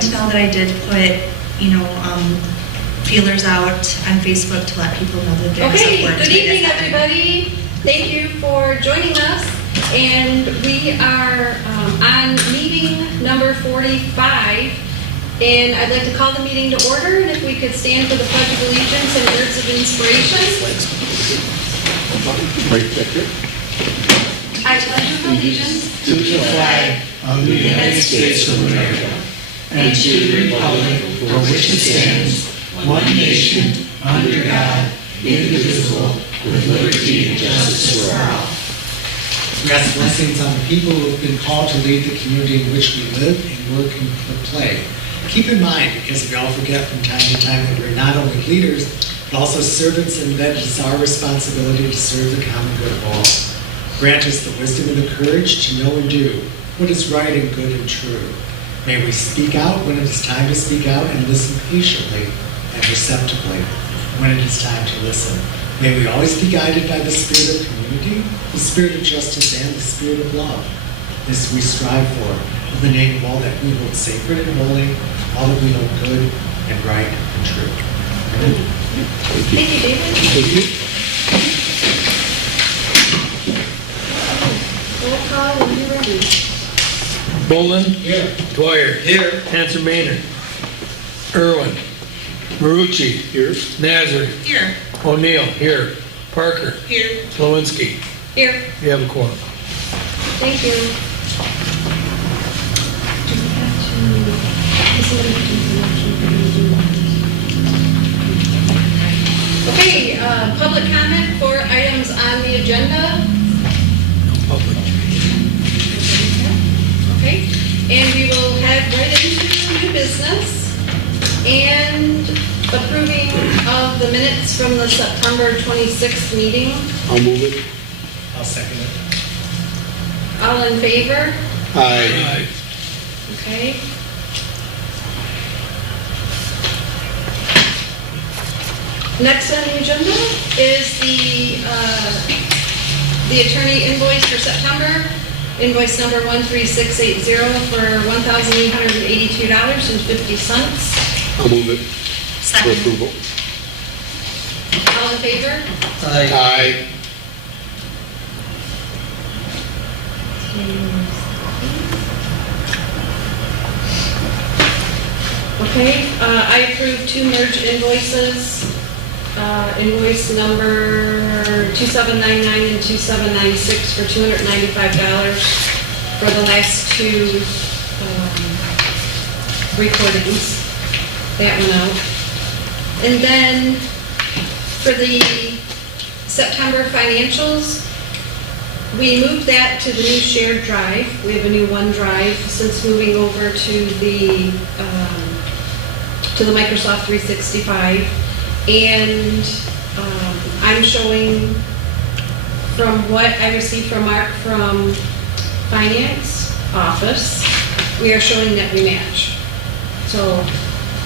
to know that I did put, feelers out on Facebook to let people know that there's Okay, a work good today evening, that's happening. everybody. Thank you for joining us. And we are on meeting number 45. And I'd like to call the meeting to order. And if we could stand for the Pledge of Allegiance and words of inspiration. I pledge allegiance to the flag of the United States of America and to the republic for which it stands, one nation, under God, indivisible, with liberty and justice for all. We ask blessings on the people who have been called to lead the community in which we live and work and play. Keep in mind, because we all forget from time to time that we're not only leaders, but also servants, and that it is our responsibility to serve the common good of all. Grant us the wisdom and the courage to know and do what is right and good and true. May we speak out when it is time to speak out and listen patiently and receptively when it is time to listen. May we always be guided by the spirit of community, the spirit of justice, and the spirit of love. This we strive for, in the name of all that we hold sacred and holy, all that we hold good and right and true. Amen. Thank you, David. Thank you. Roll call when you're ready. Bolin. Here. Dwyer. Here. Hanson Maynard. Irwin. Marucci. Here. Nazar. Here. O'Neill. Here. Parker. Here. Slawinski. Here. You have a quorum. Thank you. Okay, public comment for items on the agenda. No public. Okay, and we will head right into new business and approving of the minutes from the September 26th meeting. I'll move it. I'll second it. All in favor? Aye. Okay. Next on the agenda is the attorney invoice for September. Invoice number 13680 for $1,882.50. I'll move it for Second. approval. All in favor? Aye. Okay, I approve two merged invoices. Invoice number 2799 and 2796 for $295 for the last two recordings. That went out. And then for the September financials, we moved that to the new shared drive. We have a new OneDrive since moving over to the Microsoft 365. And I'm showing from what I received from Mark from Finance Office, we are showing that we match. So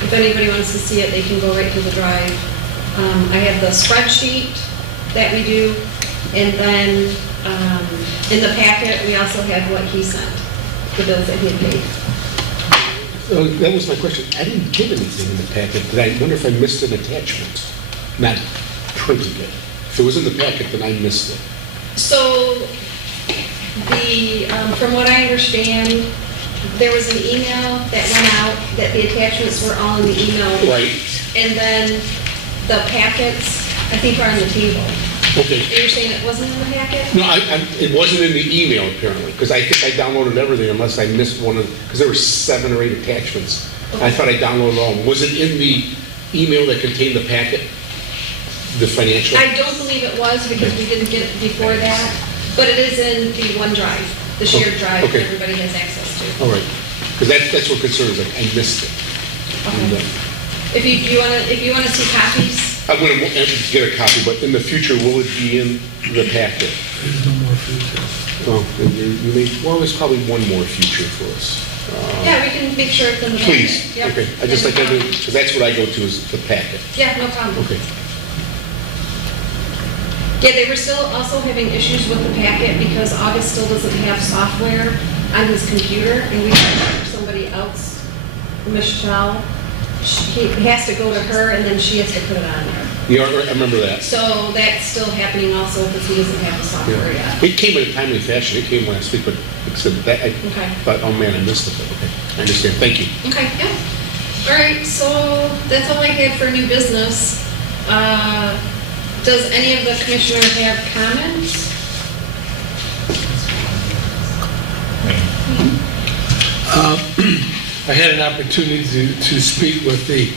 if anybody wants to see it, they can go right to the drive. I have the spreadsheet that we do, and then in the packet, we also have what he sent, the bills that he had paid. That was my question. I didn't give anything in the packet, but I wonder if I missed an attachment, not printed it. If it was in the packet, then I missed it. So from what I understand, there was an email that went out that the attachments were all in the email. Right. And then the packets, I think, are on the table. Okay. You're saying it wasn't in the packet? No, it wasn't in the email apparently, because I think I downloaded everything unless I missed one of, because there were 7 or 8 attachments. I thought I downloaded all of them. Was it in the email that contained the packet? The financial? I don't believe it was because we didn't get it before that, but it is in the OneDrive, the shared drive that Okay. everybody has access to. All right. Because that's what concerns me. I missed it. Okay. If you wanna see copies, I'm going to get a copy, but in the future, will it be in the packet? There's no more future. Oh, and you may, well, there's probably one more future for us. yeah, we can make sure it's in the packet. Please, Yep. okay. I just like to, because that's what I go to is the packet. Yeah, no problem. Okay. Yeah, they were still also having issues with the packet because August still doesn't have software on his computer, and we tried for somebody else Michelle, he has to go to her and then she has to put it on there. Yeah, I remember that. So that's still happening also because he doesn't have the software Yeah. yet. It came in a timely fashion. It came last week, but except that, I Okay. thought, oh man, I missed it. But okay, I understand. Thank you. Okay, yeah. All right, so that's all I had for new business. Does any of the commissioners have comments? I had an opportunity to speak with the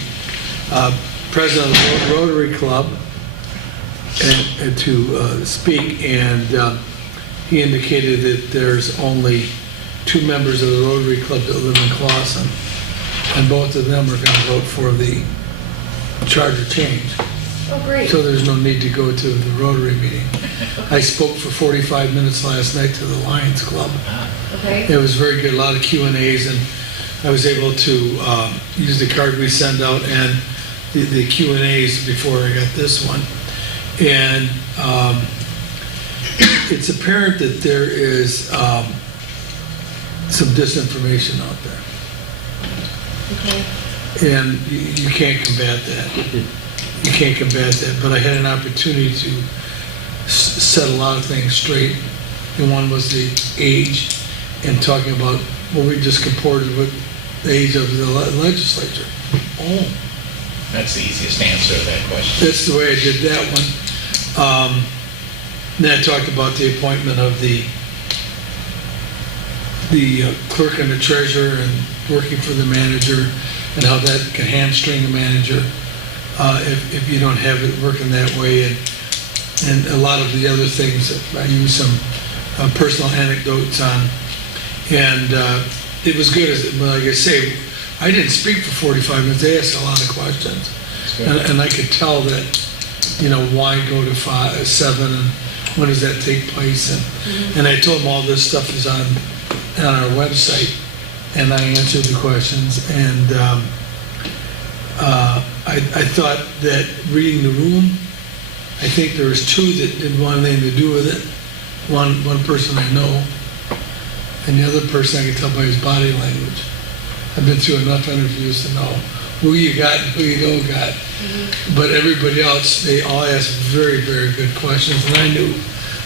president of the Rotary Club and to speak, and he indicated that there's only 2 members of the Rotary Club that live in Clawson, and both of them are going to vote for the charter change. Oh, great. So there's no need to go to the Rotary meeting. I spoke for 45 minutes last night to the Lions Club. Okay, It was very good, a lot of Q&As, and I was able to use the card we send out and the Q&As before I got this one. And it's apparent that there is some disinformation out there, okay. and you can't combat that. You can't combat that, but I had an opportunity to set a lot of things straight. And one was the age, and talking about what we just comported with the age of the legislature. Oh, That's the easiest answer to that question. that's the way I did that one. Then I talked about the appointment of the clerk and the treasurer and working for the manager, and how that can hamstring the manager if you don't have it working that way, and a lot of the other things that I use some personal anecdotes on. And it was good, like I say, I didn't speak for 45 minutes, they asked a lot of questions. And I could tell that, why go to 7, and when does that take place? And I told them all this stuff is on our website, and I answered the questions. And I thought that reading the room, I think there was 2 that didn't want anything to do with it. One person I know, and the other person I could tell by his body language. I've been through enough interviews to know who you got and who you don't got. But everybody else, they all asked very, very good questions, and I knew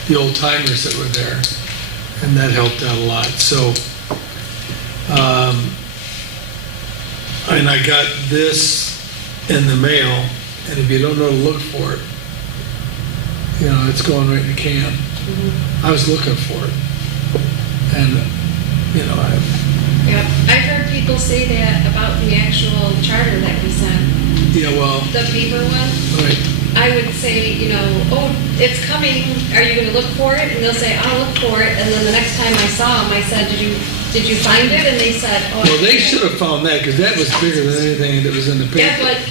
the old timers that were there, and that helped out a lot. So, and I got this in the mail, and if you don't know to look for it, it's going right in the can. I was looking for it, and Yeah, I've heard people say that about the actual charter that we sent, the paper one. right. I would say, oh, it's coming, are you gonna look for it? And they'll say, I'll look for it, and then the next time I saw them, I said, did you find it? And they said, oh. Well, they should have found that, because that was bigger than anything that was in the Yeah, paper. but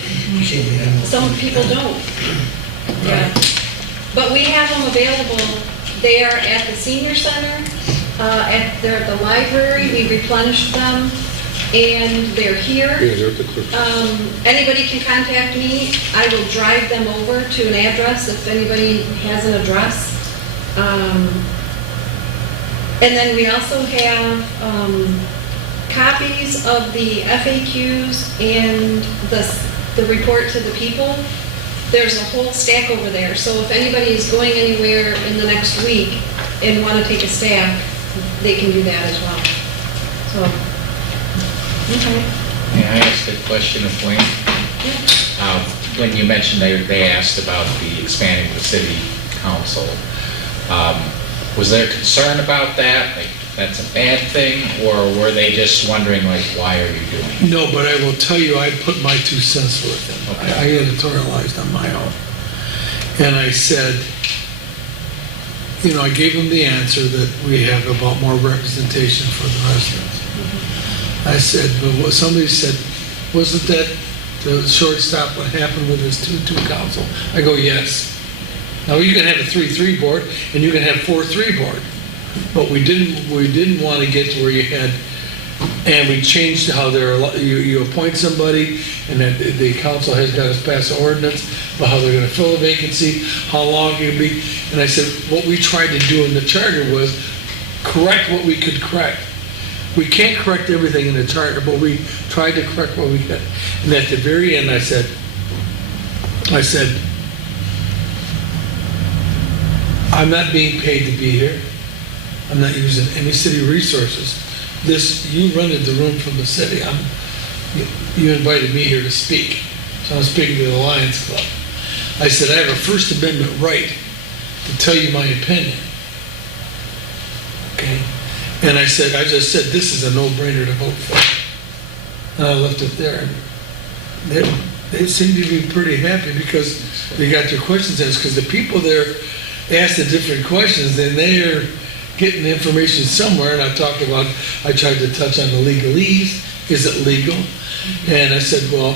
some people don't. Yeah. But we have them available. They are at the senior center, they're at the library, we replenished them, and they're here. Yeah, they're at the clerk. Anybody can contact me. I will drive them over to an address if anybody has an address. And then we also have copies of the FAQs and the report to the people. There's a whole stack over there. So if anybody is going anywhere in the next week and want to take a stack, they can do that as well. So, okay. May I ask a question of Wayne? When you mentioned they asked about the expanding the city council, was there concern about that? Like, that's a bad thing? Or were they just wondering, like, why are you doing it? No, but I will tell you, I put my 2 cents worth in. Okay. I editorialized on my own. And I said, I gave them the answer that we have about more representation for the residents. I said, but what somebody said, wasn't that the shortstop what happened with this 2-2 council? I go, yes. Now, you can have a 3-3 board, and you can have 4-3 board. But we didn't want to get to where you had, and we changed how you appoint somebody, and then the council has got to pass an ordinance about how they're going to fill a vacancy, how long it can be. And I said, what we tried to do in the charter was correct what we could correct. we can't correct everything in the charter, but we tried to correct what we could. And at the very end, I said, I'm not being paid to be here. I'm not using any city resources. You rented the room from the city. You invited me here to speak. So I'm speaking to the Lions Club. I said, I have a First Amendment right to tell you my opinion. Okay? And I just said, this is a no-brainer to vote for. And I left it there. They seem to be pretty happy because they got their questions asked, because the people there asked the different questions, and they are getting the information somewhere. And I tried to touch on the legalese. Is it legal? And I said, well,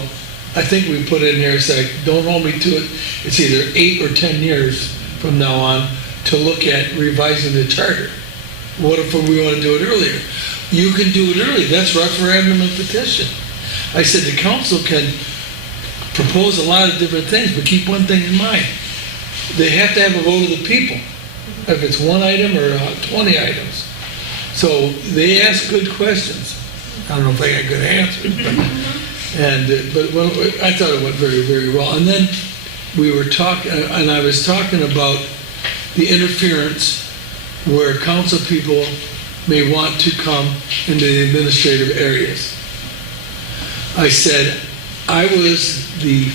I think we put in here, it's like, don't hold me to it. It's either 8 or 10 years from now on to look at revising the charter. What if we want to do it earlier? You can do it early. That's referendum and petition. I said the council can propose a lot of different things, but keep one thing in mind. They have to have a vote of the people, if it's one item or 20 items. So they ask good questions. I don't know if I got good answers, but I thought it went very, very well. And then we were talking, and I was talking about the interference where council people may want to come into the administrative areas. I said, I was the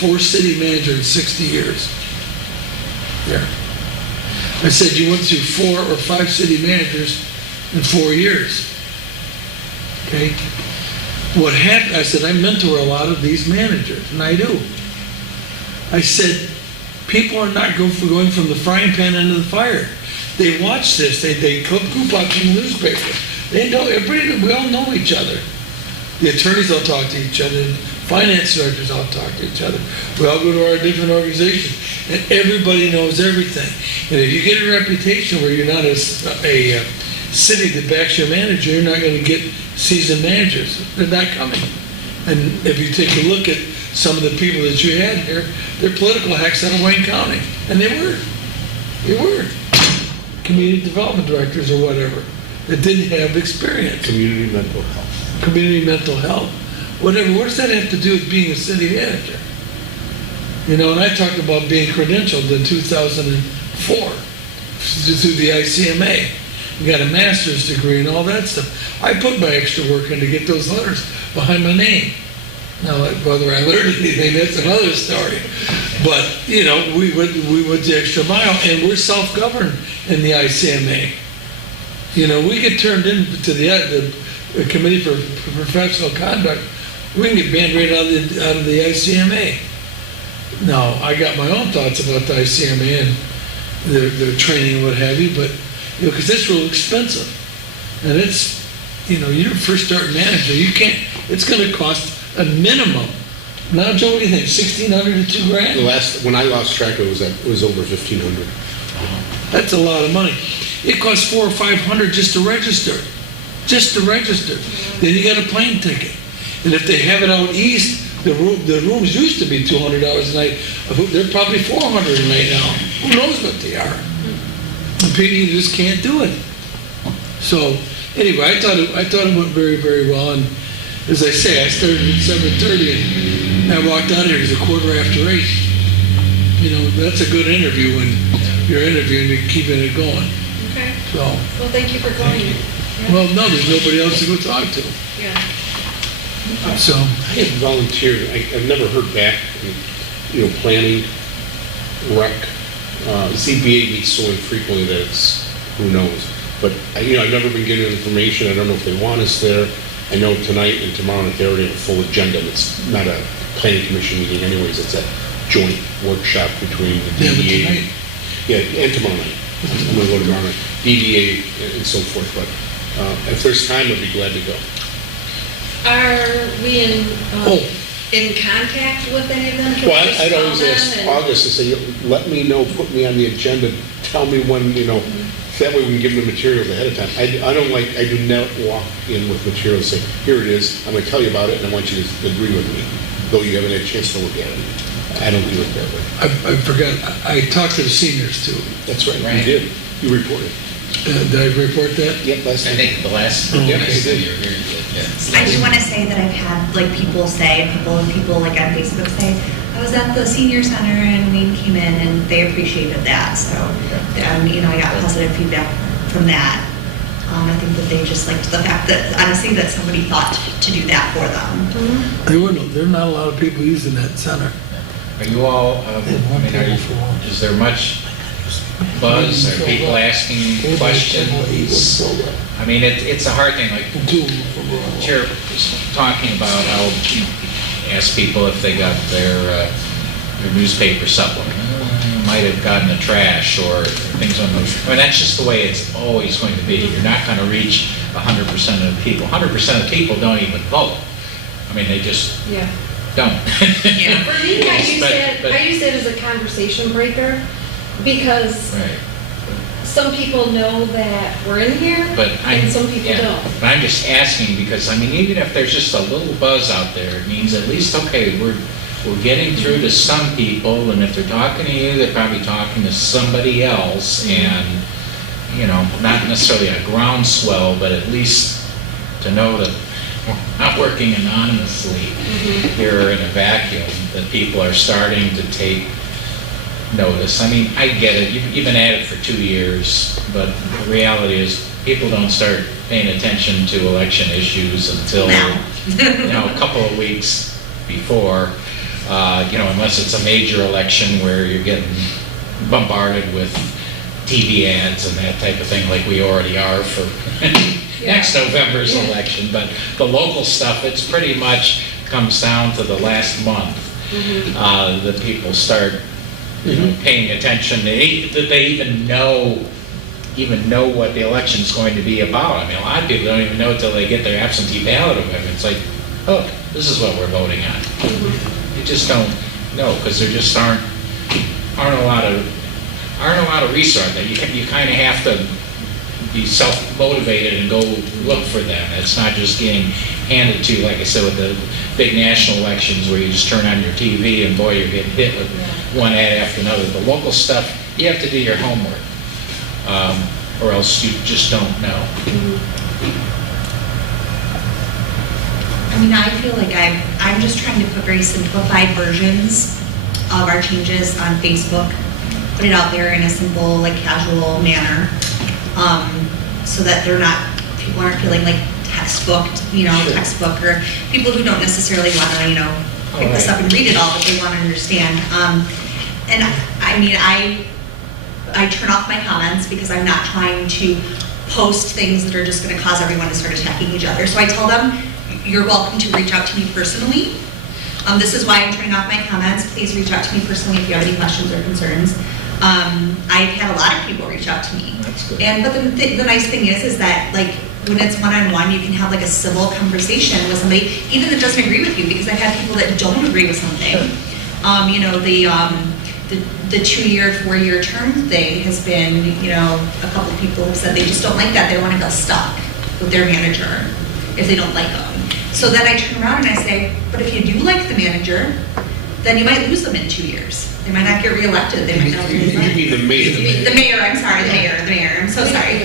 fourth city manager in 60 years. There. I said, you went through 4 or 5 city managers in 4 years. Okay? What happened, I said, I mentor a lot of these managers, and I do. I said, people are not going from the frying pan into the fire. They watch this. They group up in the newspaper. They know everybody. We all know each other. The attorneys all talk to each other. Finance directors all talk to each other. We all go to our different organizations, and everybody knows everything. And if you get a reputation where you're not a city that backs your manager, you're not going to get seasoned managers. They're not coming. And if you take a look at some of the people that you had here, they're political hacks out of Wayne County. And they were. Community development directors or whatever that didn't have experience. Community mental health. Community mental health. Whatever. What does that have to do with being a city manager? You know, and I talked about being credentialed in 2004 through the ICMA. We got a master's degree and all that stuff. I put my extra work in to get those letters behind my name. Now, whether I learned anything, that's another story. But, you know, we went the extra mile, and we're self-governed in the ICMA. You know, we get turned into the Committee for Professional Conduct. We can get banned right out of the ICMA. Now, I got my own thoughts about the ICMA and their training and what have you, but, you know, because it's real expensive. And it's, you know, you're a first start manager, it's going to cost a minimum. Now, Joe, what do you think? $1,600 to $2,000? When I lost track, it was over $1,500. That's a lot of money. It costs $400 or $500 just to register. Just to register. Then you got a plane ticket. And if they have it out east, the rooms used to be $200 a night. They're probably $400 a night now. Who knows what they are? And people, you just can't do it. So anyway, I thought it went very, very well. And as I say, I started at 7:30 and I walked out here. It was 8:15. You know, that's a good interview when you're interviewing and keeping it going. Okay. So, Well, thank you for going. well, no, there's nobody else to go talk to. Yeah. So, I have volunteered. I've never heard back. You know, planning, rec, ZBA meets so infrequently that it's who knows. But you know, I've never been getting information. I don't know if they want us there. I know tonight and tomorrow night they already have a full agenda. It's not a planning commission meeting, anyways. It's a joint workshop between the yeah, but DDA. tonight, Yeah, and tomorrow night. I'm gonna go tomorrow night. DDA and so forth. But if there's time, I'd be glad to go. Are we Oh. in contact with any of them? Can Well, we just I'd call always them ask and- August to say, let me know, put me on the agenda, tell me when, you know, that way we can give them the materials ahead of time. I do not walk in with materials saying, here it is, I'm gonna tell you about it, and I want you to agree with me, though you haven't had a chance to look at it. I don't do it that way. I forgot, I talked to the seniors too. That's right, you Right. did, you reported. Did I report that? Yep, last I time. think the last, Oh, okay, yes, good. you're here, yeah. I do want to say that I've had like people say, a couple of people like on Facebook say, I was at the senior center and Wayne came in and they appreciated that. So, you know, I got positive feedback from that. I think that they just liked the fact that, honestly, that somebody thought to do that for them. There are not a lot of people using that center. Are you all, is there much buzz? Are people asking questions? I mean, it's a hard thing, like Chair was talking about how you ask people if they got their newspaper supplement. Might have gotten the trash or things on those. I mean, that's just the way it's always going to be. You're not going to reach 100% of the people. 100% of the people don't even vote. I mean, they just Yeah. don't. Yeah. For me, I use it as a conversation breaker because Right. some people know that we're in here and some people don't. But I'm just asking because, I mean, even if there's just a little buzz out there, it means at least, okay, we're getting through to some people, and if they're talking to you, they're probably talking to somebody else, and, you know, not necessarily a groundswell, but at least to know that we're not working anonymously here in a vacuum, that people are starting to take notice. I mean, I get it, you've been at it for 2 years, but the reality is people don't start paying attention to election issues until, you know, a couple of weeks before. You know, unless it's a major election where you're getting bombarded with TV ads and that type of thing, like we already are for next November's election. But the local stuff, it's pretty much comes down to the last month that people start, you know, paying attention. That they even know what the election's going to be about. I mean, a lot of people don't even know until they get their absentee ballot or whatever. It's like, oh, this is what we're voting on. You just don't know because there just aren't a lot of resources. You kind of have to be self-motivated and go look for them. It's not just getting handed to you, like I said, with the big national elections where you just turn on your TV and boy, you're getting hit with one ad after another. The local stuff, you have to do your homework, or else you just don't know. I mean, I feel like I'm just trying to put very simplified versions of our changes on Facebook, put it out there in a simple, like casual manner, so that people aren't feeling like textbook, or people who don't necessarily want to, pick this up and read it all, but they want to understand. And I mean, I turn off my comments because I'm not trying to post things that are just going to cause everyone to start attacking each other. So I tell them, you're welcome to reach out to me personally. This is why I'm turning off my comments. Please reach out to me personally if you have any questions or concerns. I've had a lot of people reach out to me. That's good. But the nice thing is that like when it's one-on-one, you can have like a civil conversation with somebody, even that doesn't agree with you, because I've had people that don't agree with something. The 2-year, 4-year term thing has been, a couple of people have said they just don't like that. They don't want to get stuck with their manager if they don't like them. So then I turn around and I say, but if you do like the manager, then you might lose them in 2 years. They might not get reelected. They might not be You mean the mayor? The mayor, I'm sorry, the mayor. I'm so sorry.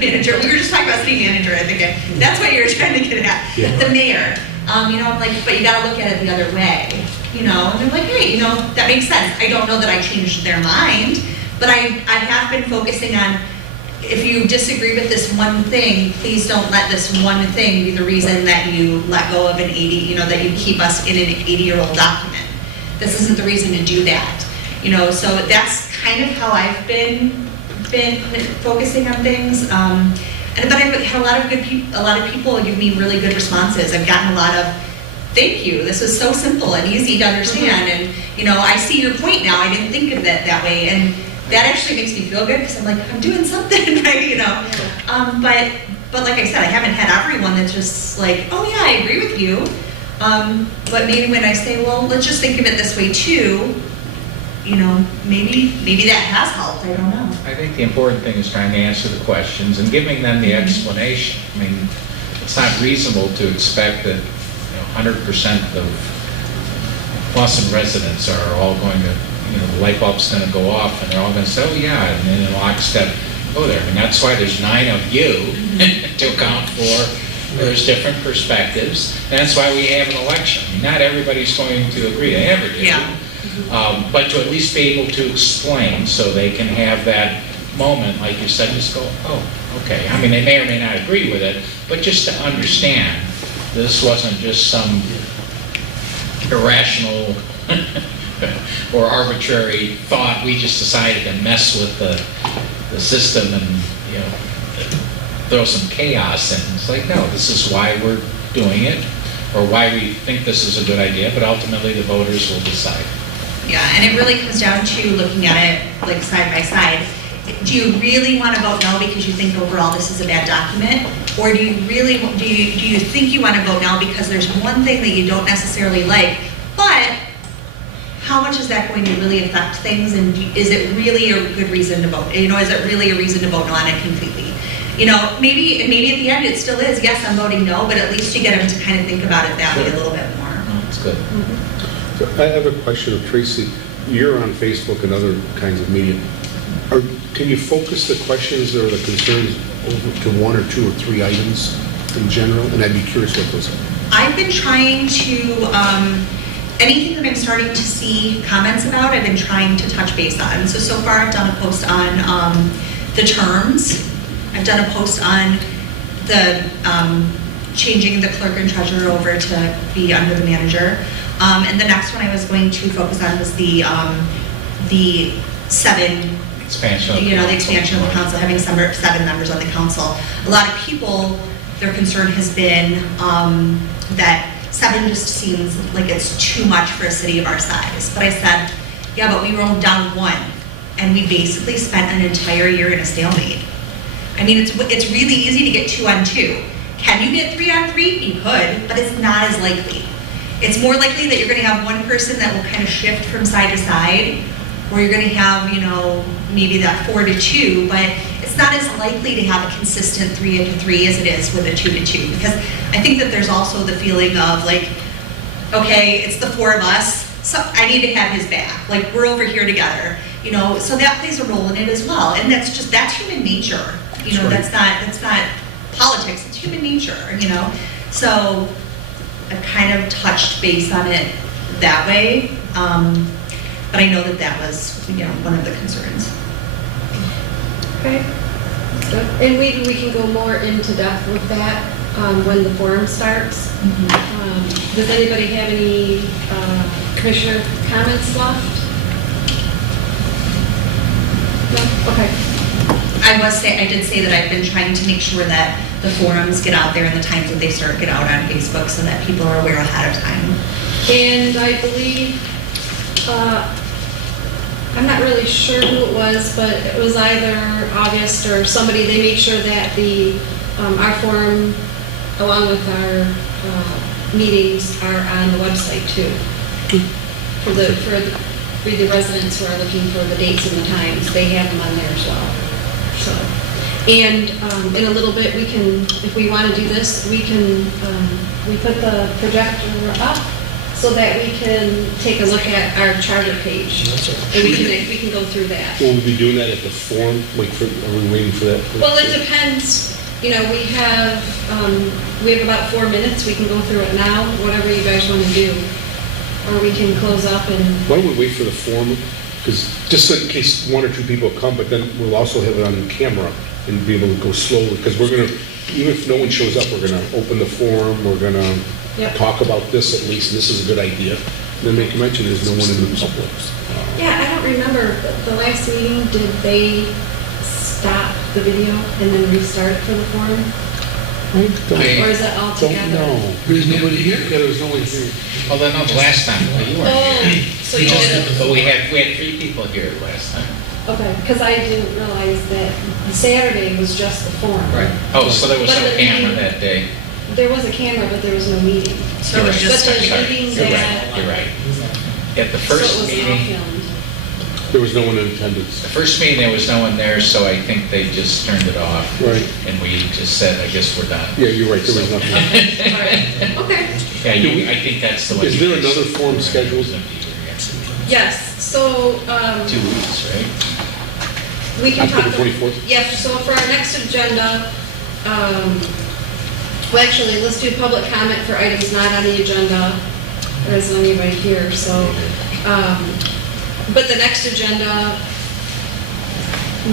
Manager, we were just talking about city manager, I think. That's what you were trying to get at. Yeah. The mayor. I'm like, but you gotta look at it the other way. And they're like, hey, that makes sense. I don't know that I changed their mind, but I have been focusing on, if you disagree with this one thing, please don't let this one thing be the reason that you let go of an 80, that you keep us in an 80-year-old document. This isn't the reason to do that. So that's kind of how I've been focusing on things. But I've had a lot of people give me really good responses. I've gotten a lot of, thank you, this was so simple and easy to understand. And, I see your point now. I didn't think of it that way. And that actually makes me feel good because I'm like, I'm doing something, right, But like I said, I haven't had everyone that's just like, oh yeah, I agree with you. But maybe when I say, well, let's just think of it this way too, maybe that has helped. I don't know. I think the important thing is trying to answer the questions and giving them the explanation. I mean, it's not reasonable to expect that 100% of Boston residents are all going to, the light bulb's going to go off and they're all going to say, oh yeah, and then in lockstep, go there. And that's why there's 9 of you to account for. There's different perspectives, and that's why we have an election. I mean, not everybody's going to agree, they never do. Yeah. But to at least be able to explain so they can have that moment, like you said, just go, oh, okay. I mean, they may or may not agree with it, but just to understand, this wasn't just some irrational or arbitrary thought. We just decided to mess with the system and, you know, throw some chaos in. It's like, no, this is why we're doing it, or why we think this is a good idea, but ultimately the voters will decide. Yeah, and it really comes down to looking at it like side by side. Do you really want to vote no because you think overall this is a bad document? Or do you really, do you think you want to vote no because there's one thing that you don't necessarily like, but how much is that going to really affect things, and is it really a good reason to vote? You know, is it really a reason to vote no on it completely? You know, maybe at the end it still is, yes, I'm voting no, but at least you get them to kind of think about it that way a little bit more. Oh, that's good. So I have a question of Tracy. You're on Facebook and other kinds of media. Can you focus the questions or the concerns over to 1 or 2 or 3 items in general? And I'd be curious what those are. I've been trying to, anything that I'm starting to see comments about, I've been trying to touch base on. So far I've done a post on the terms. I've done a post on the changing the clerk and treasurer over to be under the manager. And the next one I was going to focus on was the 7, Expansion of the you know, the council. expansion of the council, having 7 members on the council. A lot of people, their concern has been that 7 just seems like it's too much for a city of our size. But I said, yeah, but we rolled down 1, and we basically spent an entire year in a stalemate. I mean, it's really easy to get 2 on 2. Can you get 3 on 3? You could, but it's not as likely. It's more likely that you're going to have one person that will kind of shift from side to side, or you're going to have, you know, maybe that 4 to 2, but it's not as likely to have a consistent 3 to 3 as it is with a 2 to 2, because I think that there's also the feeling of like, okay, it's the 4 of us, so I need to have his back. Like, we're over here together, you know, so that plays a role in it as well. And that's human nature. You know, that's not politics, it's human nature, you know. So I've kind of touched base on it that way. But I know that was, you know, one of the concerns. Okay, that's good. And we can go more into depth with that when the forum starts. Does anybody have any commissioner comments left? No? Okay. I did say that I've been trying to make sure that the forums get out there and the times that they start get out on Facebook so that people are aware ahead of time. And I believe, I'm not really sure who it was, but it was either August or somebody, they made sure that our forum, along with our meetings, are on the website too. For the residents who are looking for the dates and the times, they have them on there as well. So, and in a little bit, we can, if we want to do this, we put the projector up so that we can take a look at our charter page. And we can go through that. Will we be doing that at the forum? Are we waiting for that? Well, it depends. You know, we have about 4 minutes. We can go through it now, whatever you guys want to do. Or we can close up and, Why don't we wait for the forum? Because just in case 1 or 2 people come, but then we'll also have it on camera and be able to go slowly. Because we're going to, even if no one shows up, we're going to open the forum, we're going to Yep. talk about this at least, this is a good idea. Then make a mention there's no one in the public. yeah, I don't remember, the last meeting, did they stop the video and then restart it for the forum? Or is it all Don't together? know. There's nobody here. Yeah, there was no one here. Well, then, no, the last time, well, you weren't Oh, here. so you didn't, But we had 3 people here last time. okay, because I didn't realize that Saturday was just the forum. Oh, so there was But no the camera meeting- that day. There was a camera, but there was no meeting. So it was just But the Sorry, meetings you're that- right, you're right. At the So it first was all meeting, filmed. There was no one in attendance. the first meeting, there was no one there, so I think they just turned it off. Right. And we just said, I guess we're done. Yeah, you're right, there was nothing. All right, okay. Yeah, I think that's the one. Is there another forum scheduled? Yes, so, 2 weeks, right? We can talk. October 24th? Yes, so for our next agenda, well, actually, let's do public comment for items not on the agenda. There isn't anybody here, so, but the next agenda,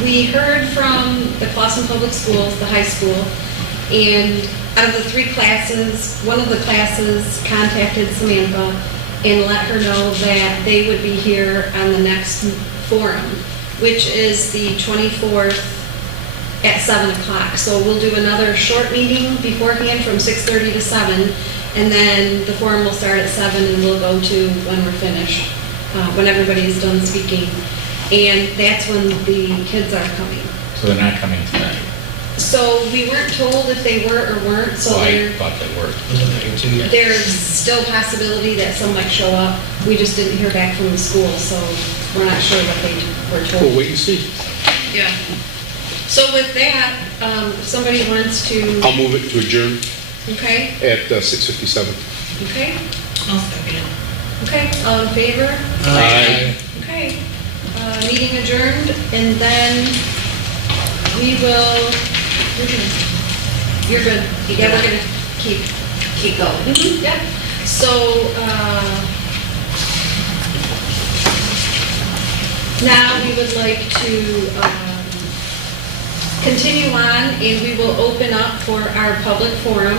we heard from the Clawson Public Schools, the high school, and out of the 3 classes, one of the classes contacted Samantha and let her know that they would be here on the next forum, which is the 24th at 7 o'clock. So we'll do another short meeting beforehand from 6:30 to 7, and then the forum will start at 7 and we'll go to when we're finished, when everybody's done speaking. And that's when the kids are coming. So they're not coming tonight? So we weren't told if they were or weren't, so Oh, I they're- thought they were. there's still possibility that some might show up. We just didn't hear back from the school, so we're not sure what they were told. We'll wait and see. Yeah. So with that, if somebody wants to, I'll move it to adjourn okay, at 6:57. okay, I'll second it. okay, all in favor? Aye. Okay, meeting adjourned, and then we will, you're good. Yeah, we're gonna keep going. Yep. So, now we would like to continue on, and we will open up for our public forum.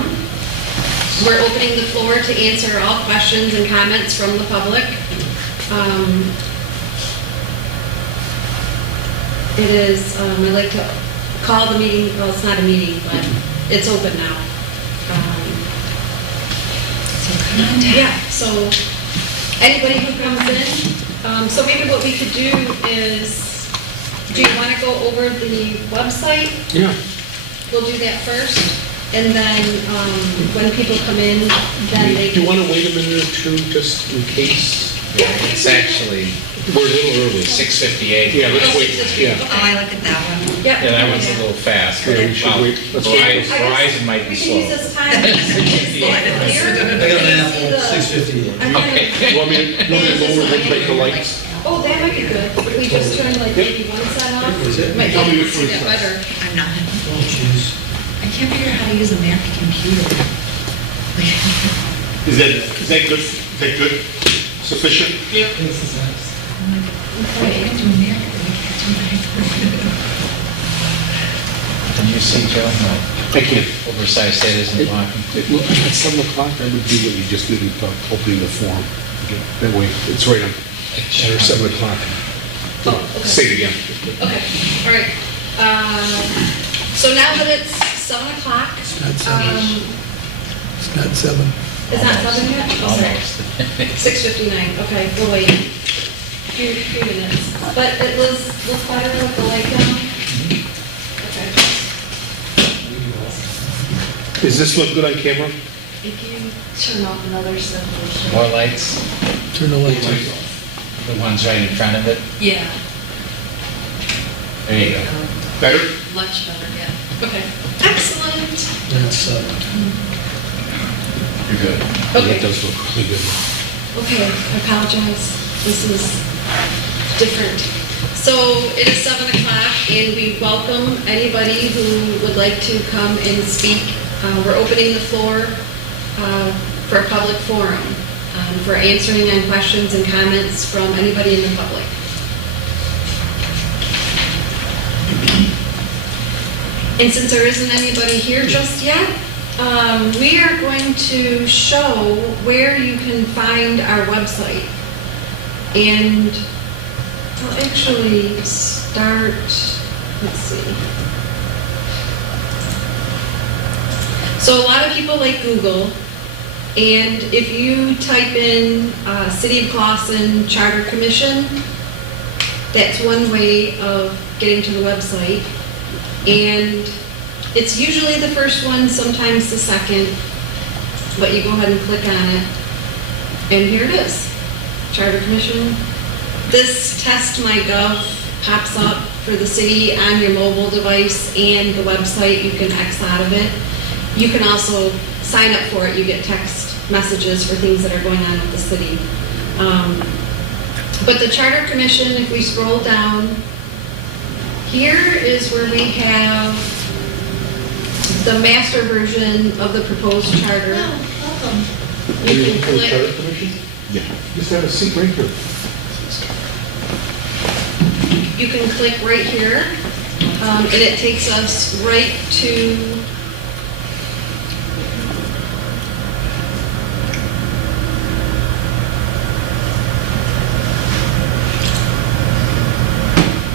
We're opening the floor to answer all questions and comments from the public. It is, I'd like to call the meeting, well, it's not a meeting, but it's open now. Yeah, so anybody who comes in, so maybe what we could do is, do you want to go over the website? Yeah. We'll do that first, and then when people come in, then they Do you can. want to wait a minute or two, just in case? Yeah, it's actually We're a little early. 6:58. Yeah, let's Oh, wait, 6:58. yeah. Oh, I like it that one. Yep. Yeah, that one's a little fast. Yeah, we should Well, wait. Let's Verizon wait. Verizon might be We can slow. use this time. Here. I got an Apple 658. I'm gonna- Okay. You want me to lower the break the lights? Oh, that might be good. If we just turn like maybe one side off, Is it? might Tell me be which see one's that first. better. I'm not. Oh, jeez. I can't figure out how to use a Mac computer. Is that good? Is that good? Sufficient? I can't do a Mac, but I can't do an iPhone. Can you see, Joe? I can't. Oversized head isn't blocking. Well, at 7 o'clock, that would be what you just did, opening the forum. That way, it's right on, or 7 o'clock. Oh, okay. Say it again. Okay, all right. So now that it's 7 o'clock, It's not 7. It's not 7. it's not 7 yet? Oh, sorry. Almost. 6:59, okay, we'll wait. Few minutes. But it looks better with the light down? Okay. Does this look good on camera? If you turn off another separation. More lights, Turn the lights off. the ones right in front of it. Yeah, There you go. Better? much better, yeah. Okay, excellent. That's 7. You're good. Okay. That does look really good. Okay, I apologize. This is different. So it is 7 o'clock, and we welcome anybody who would like to come and speak. We're opening the floor for a public forum, for answering on questions and comments from anybody in the public. And since there isn't anybody here just yet, we are going to show where you can find our website. And I'll actually start, let's see. So a lot of people like Google, and if you type in City of Clawson Charter Commission, that's one way of getting to the website. And it's usually the first one, sometimes the second, but you go ahead and click on it. And here it is, Charter Commission. This Test My Gov pops up for the city on your mobile device and the website. You can X out of it. You can also sign up for it. You get text messages for things that are going on with the city. But the Charter Commission, if we scroll down Here is where we have the master version of the proposed charter. Welcome. You Are can for the click, Charter Commission? Yeah. Just have a seat right here. you can click right here, and it takes us right to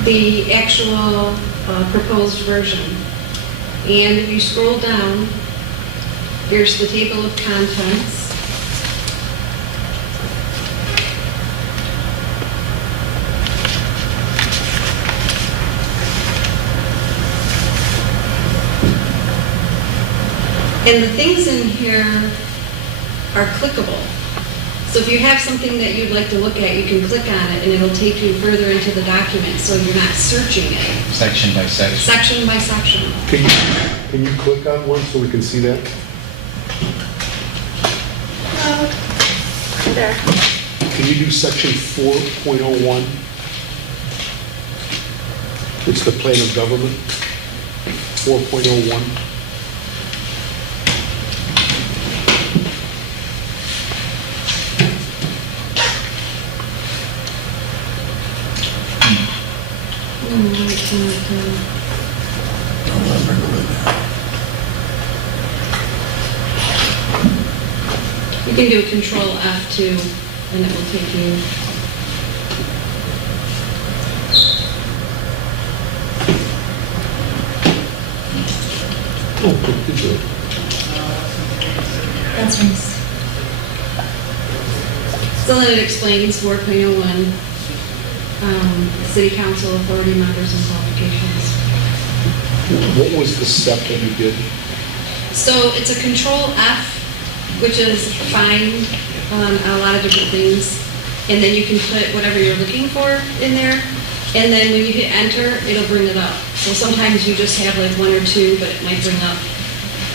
the actual proposed version. And if you scroll down, here's the table of contents. And the things in here are clickable. So if you have something that you'd like to look at, you can click on it and it'll take you further into the document, so you're not searching it, Section by section. section by section. Can you click on one so we can see that? There. Can you do section 4.01? It's the plan of government, 4.01. You can do Control F2 and it will take you. Oh, good, good. That's nice. So then it explains 4.01, City Council authority, members, and qualifications. What was the step that you did? So it's a Control F, which is fine on a lot of different things. And then you can put whatever you're looking for in there. And then when you hit enter, it'll bring it up. So sometimes you just have like one or two, but it might bring up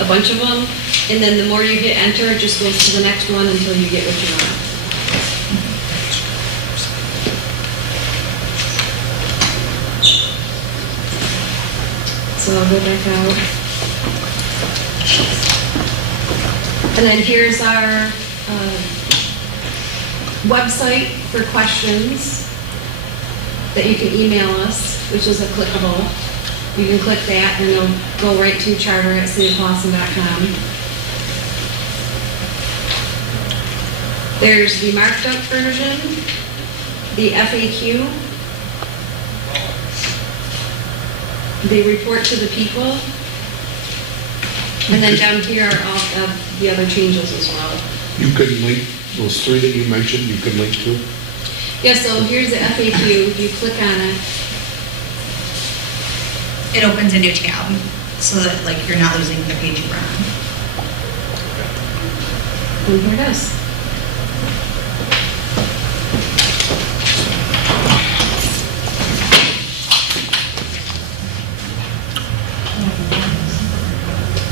a bunch of them. And then the more you hit enter, it just goes to the next one until you get what you want. So I'll go back out. And then here's our website for questions that you can email us, which is a clickable. You can click that and it'll go right to charter@cityoflawson.com. There's the marked up version, the FAQ, the report to the people, and then down here are all of the other changes as well. You could link, those three that you mentioned, you could link to? Yeah, so here's the FAQ, you click on it, It opens a new tab so that like you're not losing the page you were on. and here it is.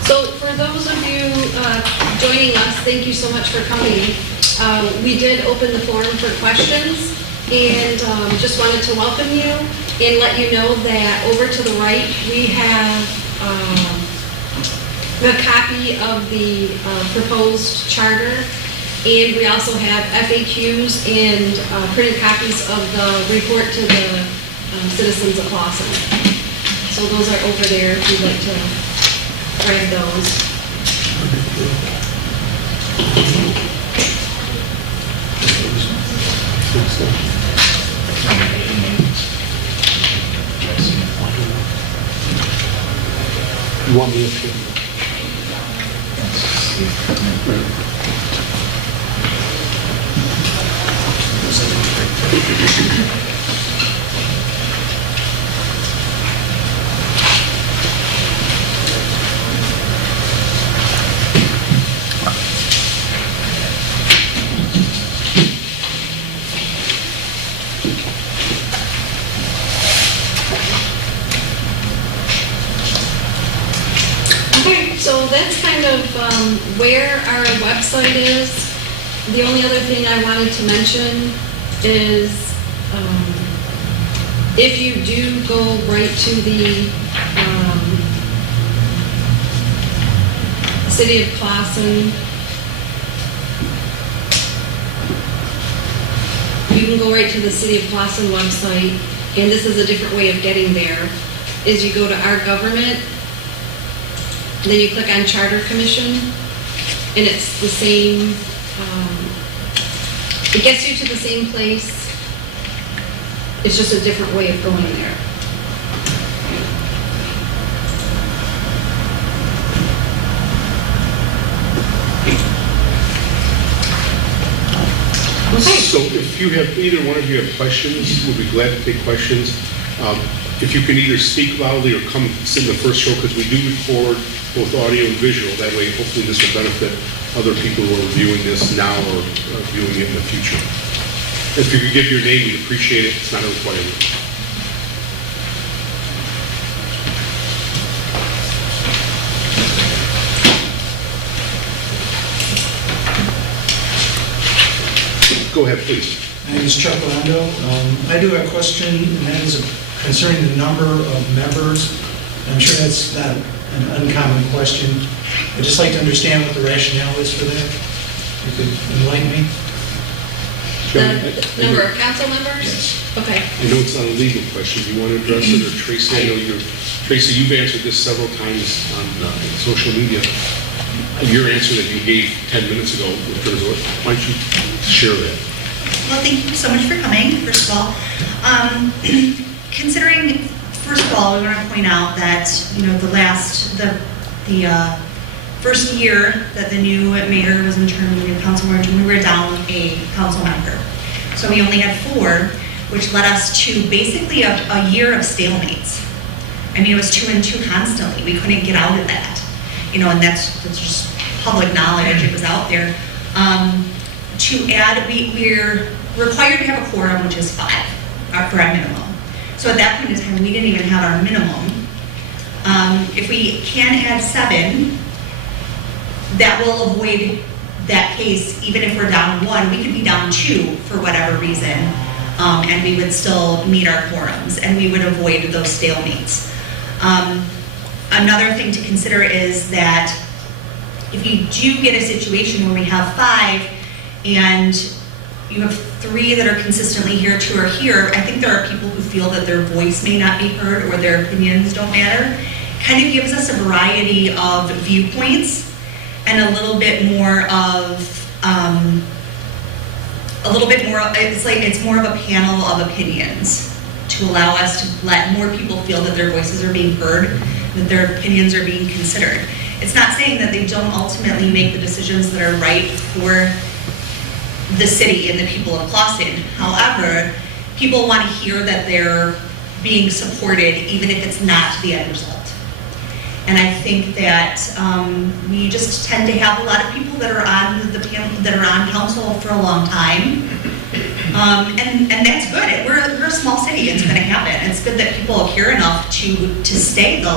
So for those of you joining us, thank you so much for coming. We did open the forum for questions and just wanted to welcome you and let you know that over to the right, we have a copy of the proposed charter, and we also have FAQs and printed copies of the report to the citizens of Lawson. So those are over there if you'd like to grab those. You want me to? Okay, so that's kind of where our website is. The only other thing I wanted to mention is If you do go right to the City of Clausen, you can go right to the City of Clausen website, and this is a different way of getting there, is you go to Our Government, then you click on Charter Commission, and it's the same, it gets you to the same place. It's just a different way of going there. Okay. So if you have, either one of you have questions, we'll be glad to take questions. If you can either speak loudly or come sit in the first row, because we do record both audio and visual. That way, hopefully this will benefit other people who are viewing this now or viewing it in the future. If you could give your name, we'd appreciate it. It's not a requirement. Go ahead, please. My name is Chuck Lando. I do have a question, and that is concerning the number of members. I'm sure that's not an uncommon question. I'd just like to understand what the rationale is for that. You could enlighten me? The number of council members? Yes. Okay. I know it's not a legal question. You want to address it, or Tracy? I know Tracy, you've answered this several times on social media. Your answer that you gave 10 minutes ago, why don't you share that? Well, thank you so much for coming, first of all. Considering, first of all, we want to point out that, you know, the first year that the new mayor was in term, the new council were in term, we were down a council member. So we only had 4, which led us to basically a year of stalemates. I mean, it was 2 and 2 constantly. We couldn't get out of that. You know, and that's just public knowledge. It was out there. To add, we're required to have a quorum, which is 5, for our minimum. So at that point in time, we didn't even have our minimum. If we can add 7, that will avoid that case. Even if we're down 1, we could be down 2 for whatever reason, and we would still meet our quorums, and we would avoid those stalemates. Another thing to consider is that if you do get a situation where we have 5 and you have 3 that are consistently here, 2 are here, I think there are people who feel that their voice may not be heard or their opinions don't matter. Kind of gives us a variety of viewpoints and a little bit more of, it's more of a panel of opinions to allow us to let more people feel that their voices are being heard, that their opinions are being considered. It's not saying that they don't ultimately make the decisions that are right for the city and the people of Clausen. However, people want to hear that they're being supported even if it's not the end result. And I think that we just tend to have a lot of people that are on the panel, that are on council for a long time. And that's good. We're a small city. It's going to happen. It's good that people care enough to stay the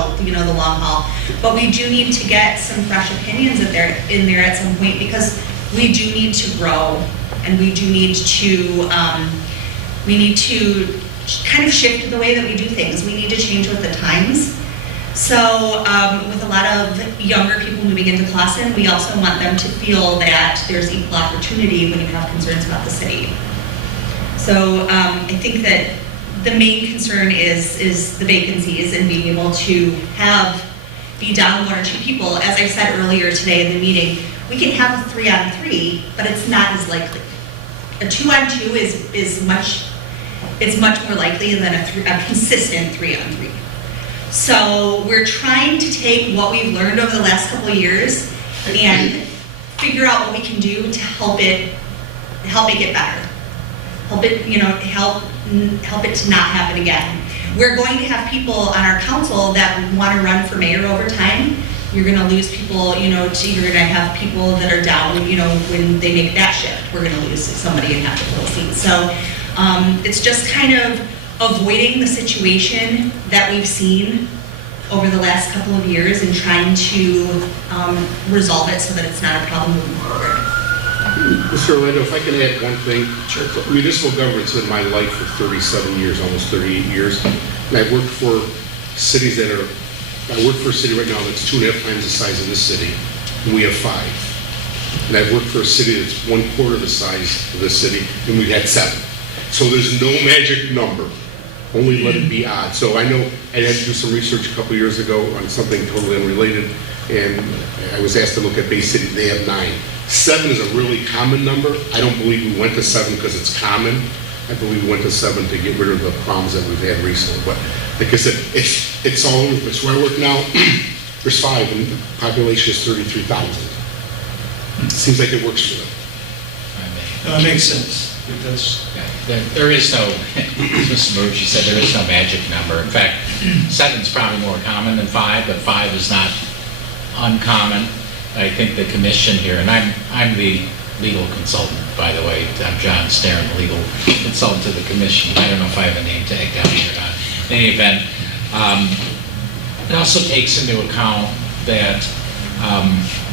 long haul. But we do need to get some fresh opinions in there at some point, because we do need to grow, and we do need to kind of shift the way that we do things. We need to change with the times. So with a lot of younger people moving into Clausen, we also want them to feel that there's equal opportunity when you have concerns about the city. So I think that the main concern is the vacancies and being able to be down 1 or 2 people. As I said earlier today in the meeting, we can have a 3-on-3, but it's not as likely. A 2-on-2 is much more likely than a consistent 3-on-3. So we're trying to take what we've learned over the last couple of years and figure out what we can do to help it get better. Help it to not happen again. We're going to have people on our council that want to run for mayor over time. You're going to lose people, you're going to have people that are down, when they make that shift. We're going to lose somebody and have to fill a seat. So it's just kind of avoiding the situation that we've seen over the last couple of years and trying to resolve it so that it's not a problem moving forward. Mr. Orlando, if I can add one thing. Sure. Municipal government's been my life for 37 years, almost 38 years. And I've worked for cities that are, I work for a city right now that's 2.5 times the size of this city, and we have 5. And I've worked for a city that's 1/4 the size of this city, and we've had 7. So there's no magic number, only let it be odd. So I know I had to do some research a couple years ago on something totally unrelated, and I was asked to look at Bay City, they have 9. 7 is a really common number. I don't believe we went to 7 because it's common. I believe we went to 7 to get rid of the problems that we've had recently. But like I said, it's all over the place. Where I work now, there's 5, and the population is 33,000. Seems like it works for them. No, it makes sense. It does. There is no, as Mr. Marucci said, there is no magic number. In fact, 7 is probably more common than 5, but 5 is not uncommon. I think the commission here, and I'm the legal consultant, by the way. I'm John Starren, legal consultant to the commission. I don't know if I have a name tag down here or not. In any event, it also takes into account that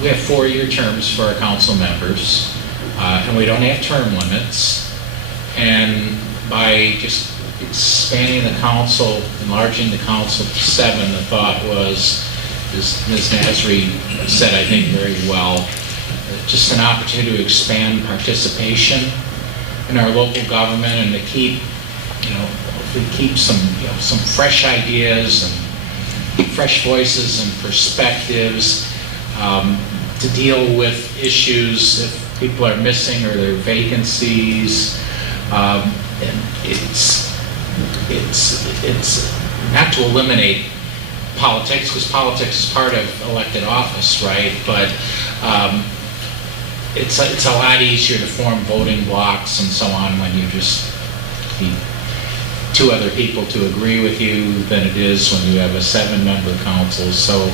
we have 4-year terms for our council members, and we don't have term limits. And by just expanding the council, enlarging the council to 7, the thought was, as Ms. Nasri said, I think very well, just an opportunity to expand participation in our local government and to keep, if we keep some fresh ideas and fresh voices and perspectives to deal with issues if people are missing or there are vacancies. And it's not to eliminate politics, because politics is part of elected office, right? But it's a lot easier to form voting blocks and so on when you just need 2 other people to agree with you than it is when you have a 7-member council. So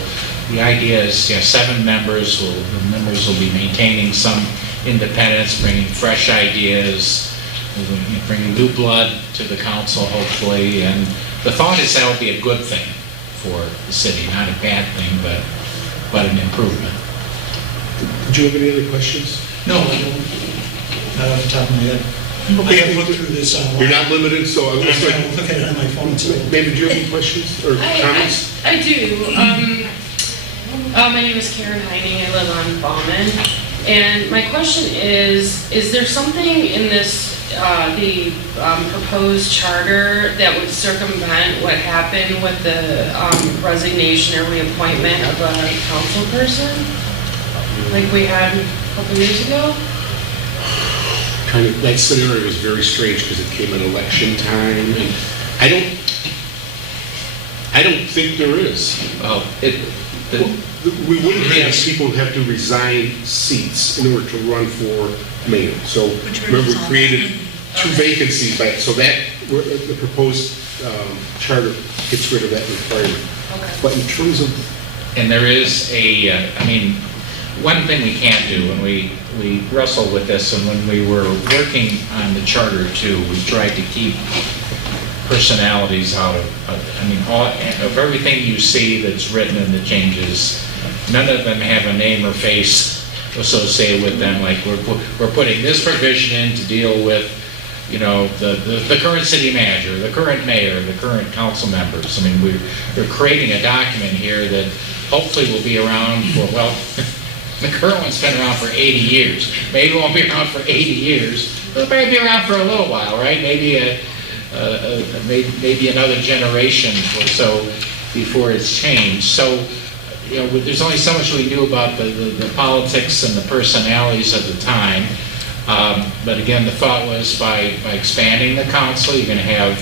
the idea is, 7 members the members will be maintaining some independence, bringing fresh ideas, bringing new blood to the council, hopefully. And the thought is that will be a good thing for the city, not a bad thing, but an improvement. Did you have any other questions? No, I don't. Not off the top of my head. I have looked through this online. You're not limited, so I I'm was like, going to look at it on my phone too. maybe, do you have any questions or comments? I do. My name is Karen Heining. I live on Bauman. And my question is there something in this, the proposed charter that would circumvent what happened with the resignation or reappointment of a council person? Like we had a couple years ago? Kind of, that scenario was very strange because it came at election time, and I don't think there is. Well, We wouldn't have people who have to resign seats in order to run for mayor. So remember, we created 2 vacancies, so that, the proposed charter gets rid of that requirement. Okay. But in terms of, and there is one thing we can't do, and we wrestled with this, and when we were working on the charter too, we tried to keep personalities out of, all of everything you see that's written in the changes, none of them have a name or face associated with them. Like we're putting this provision in to deal with, the current city manager, the current mayor, the current council members. We're creating a document here that hopefully will be around for, the current one's been around for 80 years. Maybe it won't be around for 80 years, but it'll probably be around for a little while, right? Maybe maybe another generation or so before it's changed. So, there's only so much we knew about the politics and the personalities of the time. But again, the thought was by expanding the council, you're going to have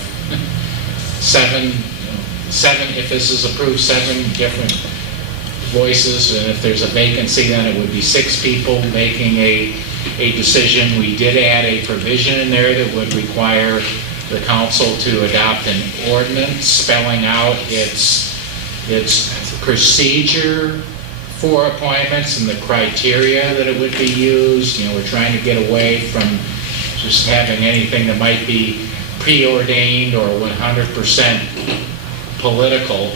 7, if this is approved, 7 different voices, and if there's a vacancy, then it would be 6 people making a decision. We did add a provision in there that would require the council to adopt an ordinance spelling out its procedure for appointments and the criteria that it would be used. We're trying to get away from just having anything that might be preordained or 100% political.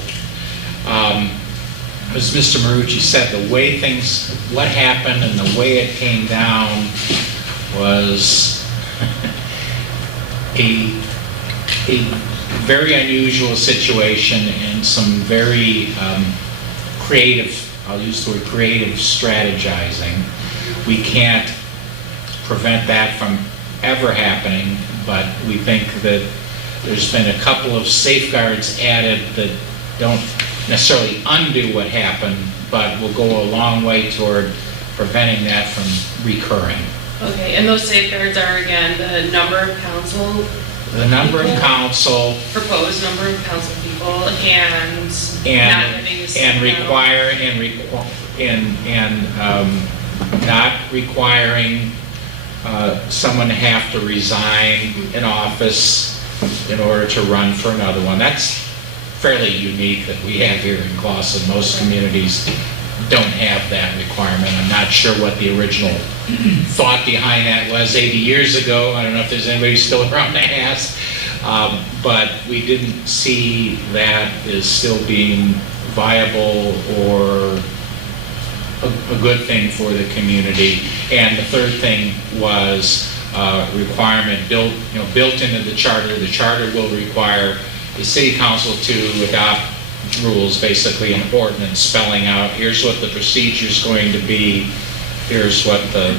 as Mr. Marucci said, what happened and the way it came down was a very unusual situation and some very creative, I'll use the word creative strategizing. We can't prevent that from ever happening, but we think that there's been a couple of safeguards added that don't necessarily undo what happened, but will go a long way toward preventing that from recurring. Okay, and those safeguards are, again, the number of council, The number of council proposed number of council people, and not and having a not requiring someone to have to resign in office in order to run for another one. That's fairly unique that we have here in Clawson. Most communities don't have that requirement. I'm not sure what the original thought behind that was 80 years ago. I don't know if there's anybody still around to ask. But we didn't see that as still being viable or a good thing for the community. And the third thing was requirement built into the charter. The charter will require the city council to adopt rules, basically an ordinance spelling out, here's what the procedure is going to be, here's what the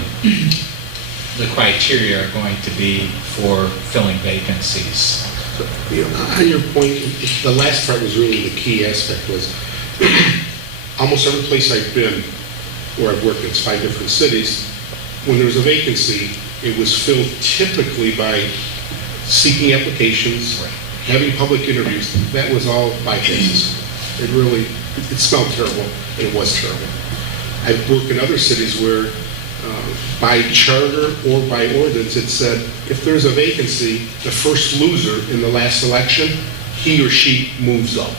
criteria are going to be for filling vacancies. So, on your point, the last part was really the key aspect was almost every place I've been where I've worked, it's 5 different cities, when there was a vacancy, it was filled typically by seeking applications, having public interviews. That was all bypasses. It smelled terrible. It was terrible. I've worked in other cities where by charter or by ordinance, it said, if there's a vacancy, the first loser in the last election, he or she moves up.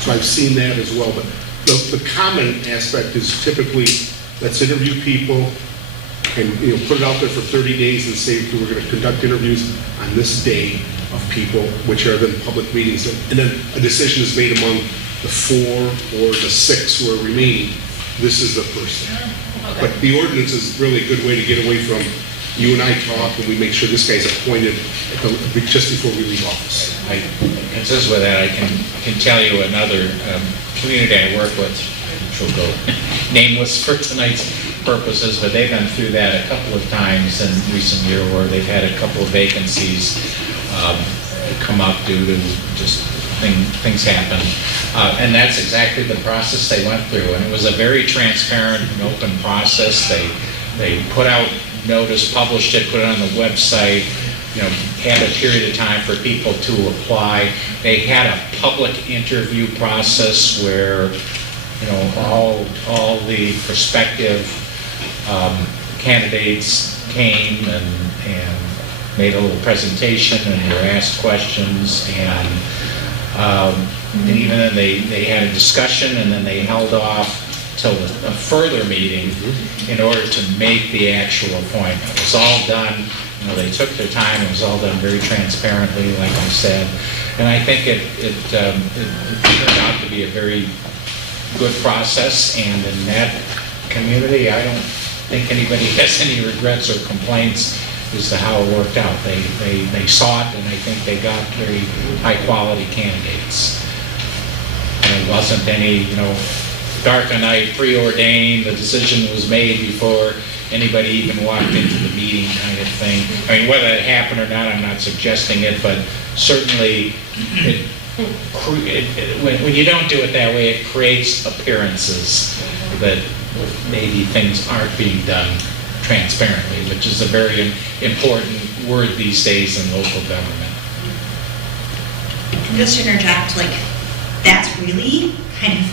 So I've seen that as well. But the common aspect is typically, let's interview people and put it out there for 30 days and say, we're going to conduct interviews on this day of people, which are then public meetings. And then a decision is made among the 4 or the 6 who are remaining. This is the person. But the ordinance is really a good way to get away from you and I talk and we make sure this guy's appointed just before we leave office. Consistent with that, I can tell you another community I work with, which will go nameless for tonight's purposes, but they've been through that a couple of times in recent year where they've had a couple of vacancies come up due to just things happen. And that's exactly the process they went through. And it was a very transparent and open process. They put out notice, published it, put it on the website, had a period of time for people to apply. They had a public interview process where, all the prospective candidates came and made a little presentation and were asked questions, and even then they had a discussion, and then they held off till a further meeting in order to make the actual appointment. It was all done, they took their time, it was all done very transparently, like I said, and I think it turned out to be a very good process, and in that community, I don't think anybody has any regrets or complaints as to how it worked out. They saw it, and I think they got very high-quality candidates. And it wasn't any, dark night, preordained, the decision was made before anybody even walked into the meeting kind of thing. I mean, whether it happened or not, I'm not suggesting it, but certainly when you don't do it that way, it creates appearances that maybe things aren't being done transparently, which is a very important word these days in local government. Just to interject, that's really kind of,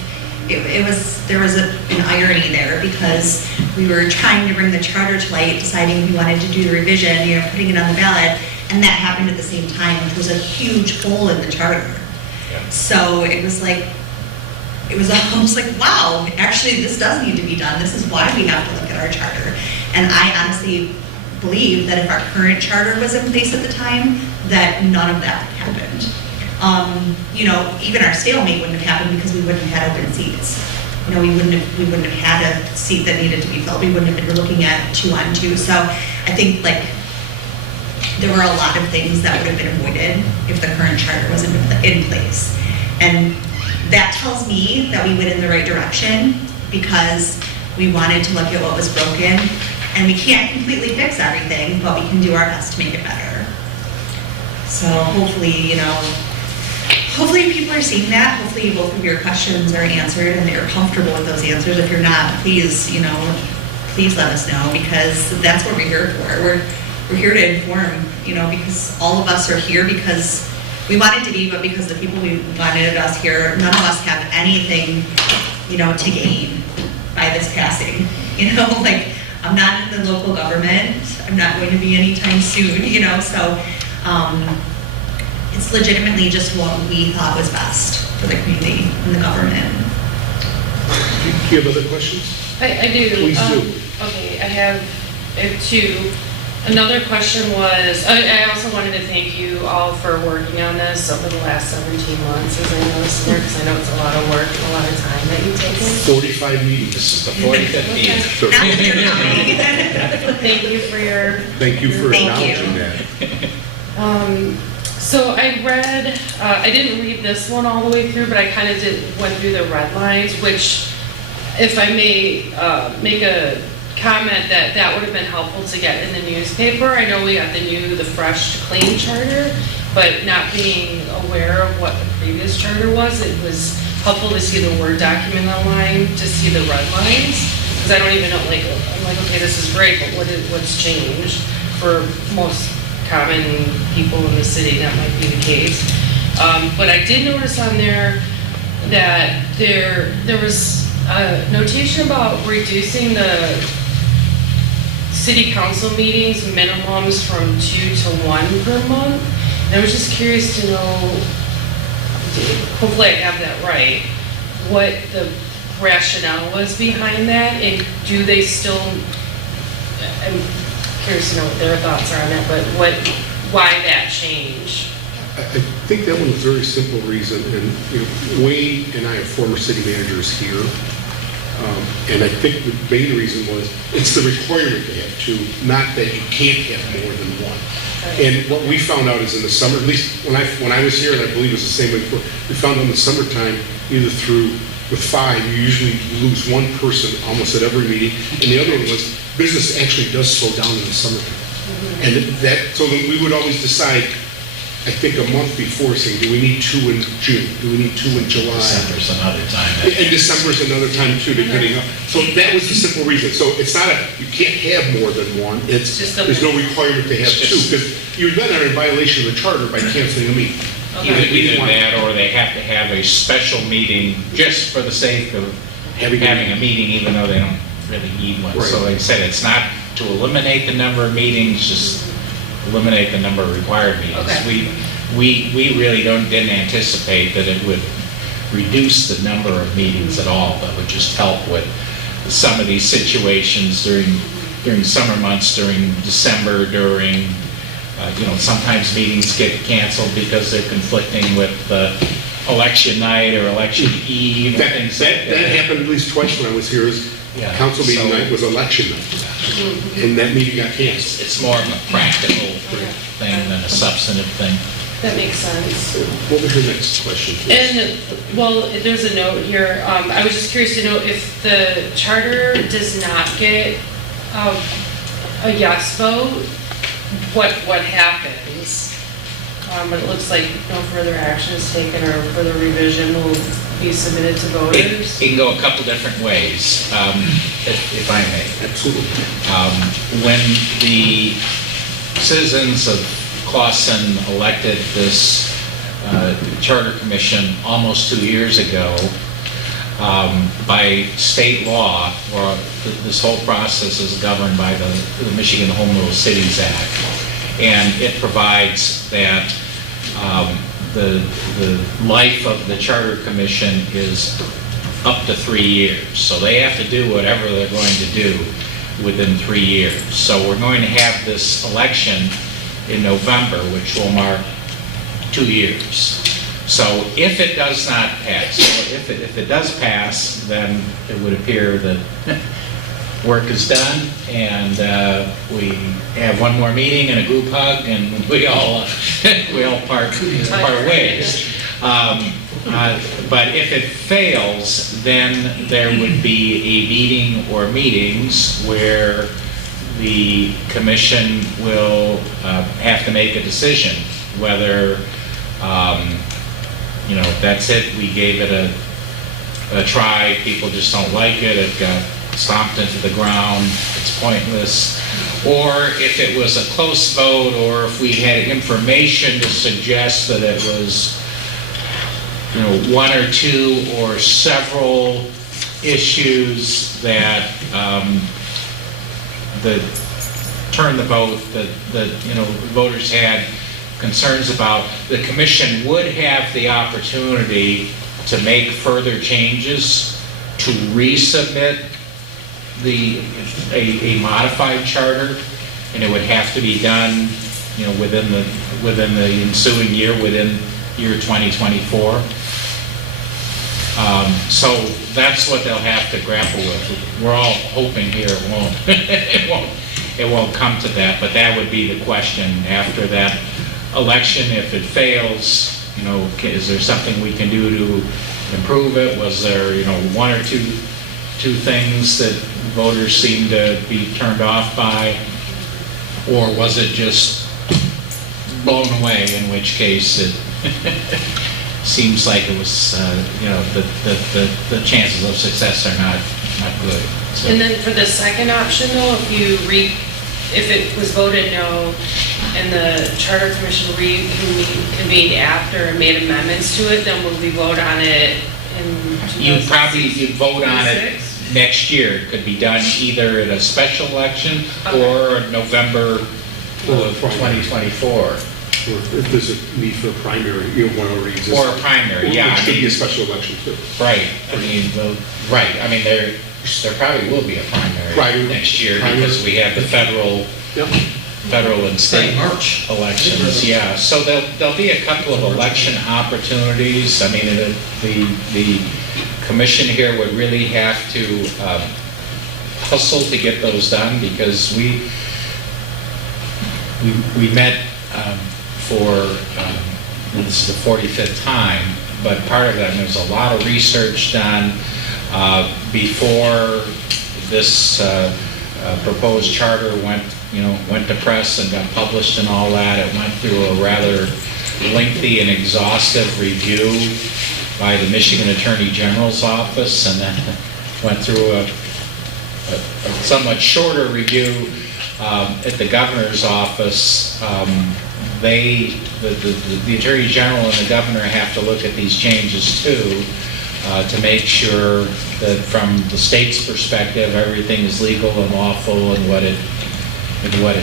there was an irony there, because we were trying to bring the charter to light, deciding we wanted to do the revision, putting it on the ballot, and that happened at the same time, which was a huge hole in the charter. Yeah. So it was almost like, wow, actually this does need to be done. This is why we have to look at our charter. And I honestly believe that if our current charter was in place at the time, that none of that happened. Even our stalemate wouldn't have happened because we wouldn't have had open seats. you know, we wouldn't have had a seat that needed to be filled. We wouldn't have been looking at 2-on-2. So I think like there were a lot of things that would have been avoided if the current charter was in place. And that tells me that we went in the right direction because we wanted to look at what was broken. And we can't completely fix everything, but we can do our best to make it better. So hopefully, you know, hopefully people are seeing that. Hopefully both of your questions are answered and that you're comfortable with those answers. If you're not, please, you know, please let us know because that's what we're here for. We're here to inform, you know, because all of us are here because we wanted to be, but because the people we wanted us here, none of us have anything, you know, to gain by this passing. You know, like I'm not in the local government. I'm not going to be anytime soon, you know, so it's legitimately just what we thought was best for the community and the government. Do you have other questions? I do. Please do. Okay, I have two. Another question was, I also wanted to thank you all for working on this over the last 17 months, as I noticed there, because I know it's a lot of work and a lot of time that you've taken. 45 meetings. This is the 45th meeting. So Not that you're counting. Thank you for your thank you for Thank acknowledging you. that. So I read, I didn't read this one all the way through, but I kind of went through the red lines, which, if I may make a comment, that would have been helpful to get in the newspaper. I know we got the fresh, clean charter, but not being aware of what the previous charter was, it was helpful to see the Word document online, to see the red lines, because I don't even know, like, I'm like, okay, this is great, but what's changed? For most common people in the city, that might be the case. But I did notice on there that there was a notation about reducing the city council meetings minimums from 2 to 1 per month. And I was just curious to know, hopefully I have that right, what the rationale was behind that, and do they still, I'm curious to know what their thoughts are on that, but why that change? I think that one was a very simple reason, and you know, Wayne and I are former city managers here, and I think the main reason was it's the requirement to have two, not that you can't have more than one. And what we found out is in the summer, at least when I was here, and I believe it was the same way before, we found in the summertime, either with 5, you usually lose one person almost at every meeting, and the other one was business actually does slow down in the summertime. And so then we would always decide, I think a month before, saying, do we need 2 in June? Do we need 2 in July? December's another time. And December's another time too, depending on, so that was the simple reason. So it's not you can't have more than one, Just there's no requirement to have It's 2, just- because you're then in violation of the charter by canceling a meeting. Either that, or they have to have a special meeting just for the sake of having a meeting, even though they don't really need one. So Right. like I said, it's not to eliminate the number of meetings, just eliminate the number of required meetings. Okay. We really didn't anticipate that it would reduce the number of meetings at all, but would just help with some of these situations during summer months, during December, during, sometimes meetings get canceled because they're conflicting with election night or election eve. That things like happened at least twice when I was here, Yeah. council meeting So- night was election night. And that meeting got canceled. It's more of a practical thing than a substantive thing. That makes sense. What was your next question, please? And, well, there's a note here. I was just curious to know if the charter does not get a yes vote, what happens? But it looks like no further action is taken or further revision will be submitted to voters. It can go a couple different ways, if I may. Absolutely. When the citizens of Clawson elected this charter commission almost 2 years ago, by state law, or this whole process is governed by the Michigan Home Rule Cities Act. And it provides that the life of the charter commission is up to 3 years. So they have to do whatever they're going to do within 3 years. So we're going to have this election in November, which will mark 2 years. So if it does not pass, or if it does pass, then it would appear that work is done, and we have one more meeting and a group hug, and we all part ways. But if it fails, then there would be a meeting or meetings where the commission will have to make a decision whether, that's it, we gave it a try, people just don't like it, it got stomped into the ground, it's pointless. Or if it was a close vote, or if we had information to suggest that it was, one or two or several issues that turned the vote, that voters had concerns about, the commission would have the opportunity to make further changes, to resubmit a modified charter, and it would have to be done, within the ensuing year, within year 2024. So that's what they'll have to grapple with. We're all hoping here it won't come to that, but that would be the question after that election. If it fails, is there something we can do to improve it? Was there, one or two things that voters seem to be turned off by, or was it just blown away, in which case it seems like it was, the chances of success are not good. So. And then for the second option though, if it was voted no and the Charter Commission reconvened after and made amendments to it, then will we vote on it in You'd vote on it next year. It could be done either at a special election or November of 2024. Or if there's a need for a primary, one of the reasons. Or a primary, yeah. Which could be a special election too. Right. There probably will be a primary next year because we have the federal and state elections. Yeah. So there'll be a couple of election opportunities. I mean, the commission here would really have to hustle to get those done, because we met for this is the 45th time, but part of that, there's a lot of research done before this proposed charter went to press and got published and all that. It went through a rather lengthy and exhaustive review by the Michigan Attorney General's office, and then went through a somewhat shorter review at the governor's office. The Attorney General and the governor have to look at these changes too, to make sure that from the state's perspective, everything is legal and lawful and what it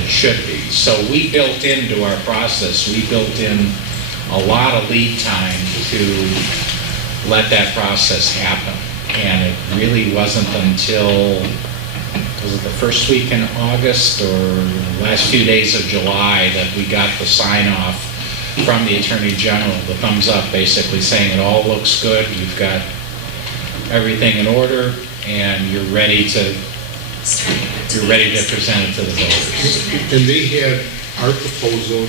should be. So we built into our process, we built in a lot of lead time to let that process happen. And it really wasn't until, was it the first week in August or the last few days of July, that we got the sign off from the Attorney General, the thumbs up, basically saying it all looks good, you've got everything in order, and you're ready to present it to the voters. And they had our proposal,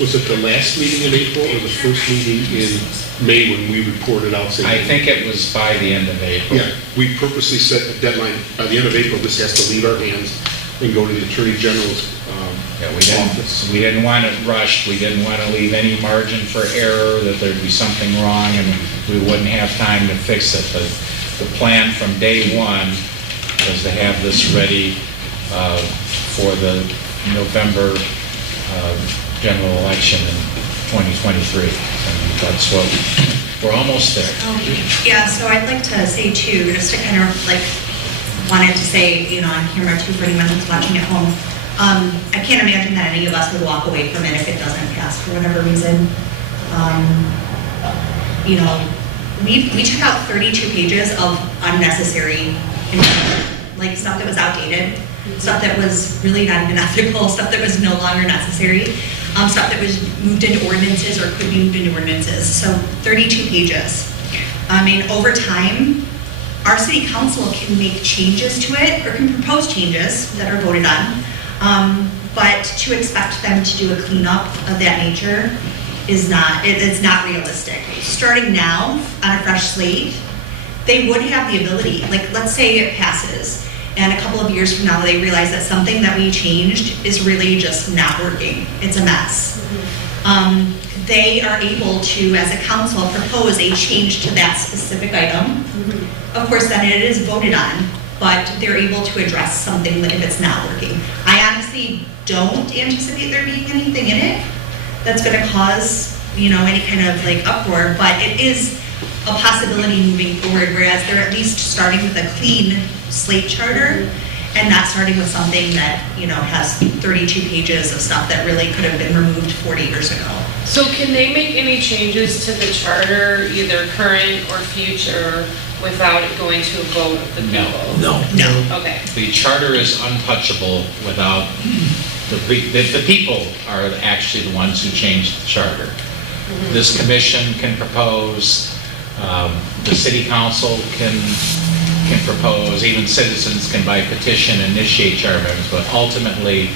was it the last meeting in April or the first meeting in May when we reported out saying? I think it was by the end of April. Yeah, we purposely set a deadline, by the end of April, this has to leave our hands and go to the Attorney General's office. We didn't want it rushed, we didn't want to leave any margin for error, that there'd be something wrong and we wouldn't have time to fix it. But the plan from day one was to have this ready for the November general election in 2023. And that's what, we're almost there. Yeah, so I'd like to say too, just to kind of wanted to say, on camera too, for anyone who's watching at home, I can't imagine that any of us would walk away from it if it doesn't pass for whatever reason. We took out 32 pages of unnecessary information, like stuff that was outdated, stuff that was really not even ethical, stuff that was no longer necessary. stuff that was moved into ordinances or could be moved into ordinances. So 32 pages. I mean, over time, our city council can make changes to it or can propose changes that are voted on. But to expect them to do a cleanup of that nature is not, it's not realistic. Starting now on a fresh slate, they would have the ability, like let's say it passes and a couple of years from now they realize that something that we changed is really just not working. It's a mess. They are able to, as a council, propose a change to that specific item. Of course, then it is voted on, but they're able to address something that if it's not working. I honestly don't anticipate there being anything in it that's going to cause, you know, any kind of like uproar, but it is a possibility moving forward, whereas they're at least starting with a clean slate charter and not starting with something that, you know, has 32 pages of stuff that really could have been removed 40 years ago. So can they make any changes to the charter, either current or future, without it going to a vote of the people? No. Okay. The charter is untouchable without, the people are actually the ones who change the charter. This commission can propose, the city council can propose, even citizens can by petition initiate charter amendments, but ultimately,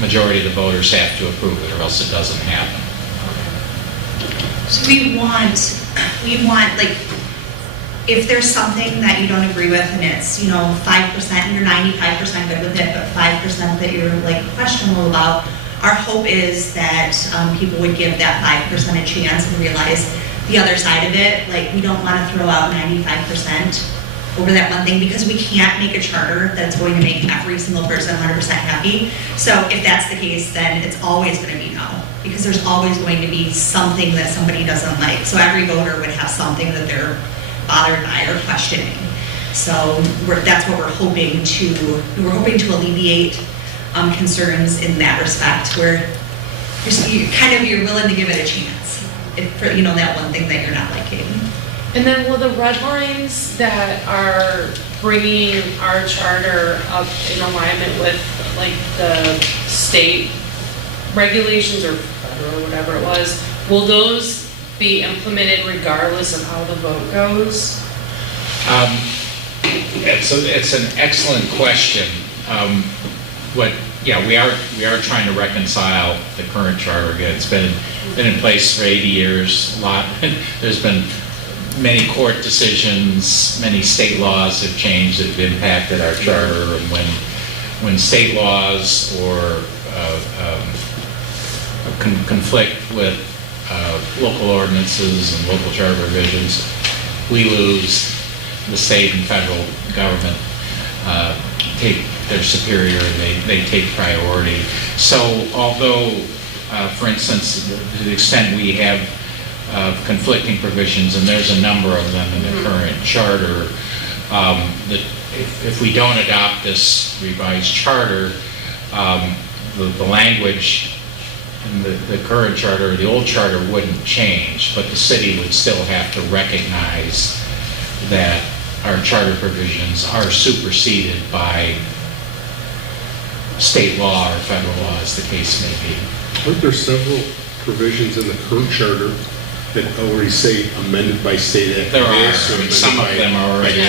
majority of the voters have to approve it or else it doesn't happen. So we want like, if there's something that you don't agree with and it's, you know, 5% and you're 95% good with it, but 5% that you're like questionable about, our hope is that people would give that 5% a chance and realize the other side of it. Like, we don't want to throw out 95% over that one thing because we can't make a charter that's going to make every single person 100% happy. So if that's the case, then it's always going to be no, because there's always going to be something that somebody doesn't like. So every voter would have something that they're bothered by or questioning. So that's what we're hoping to alleviate concerns in that respect, where you're willing to give it a chance, for, you know, that one thing that you're not liking. And then will the red lines that are bringing our charter up in alignment with like the state regulations or federal, whatever it was, will those be implemented regardless of how the vote goes? It's an excellent question. We are trying to reconcile the current charter again. It's been in place for 80 years. There's been many court decisions, many state laws have changed that have impacted our charter, and when state laws or conflict with local ordinances and local charter revisions, we lose. The state and federal government they're superior and they take priority. So although, for instance, to the extent we have conflicting provisions, and there's a number of them in the current charter, if we don't adopt this revised charter, the language in the current charter or the old charter wouldn't change, but the city would still have to recognize that our charter provisions are superseded by state law or federal law, as the case may be. Aren't there several provisions in the current charter that already say amended by state act? There are. Some of them are already.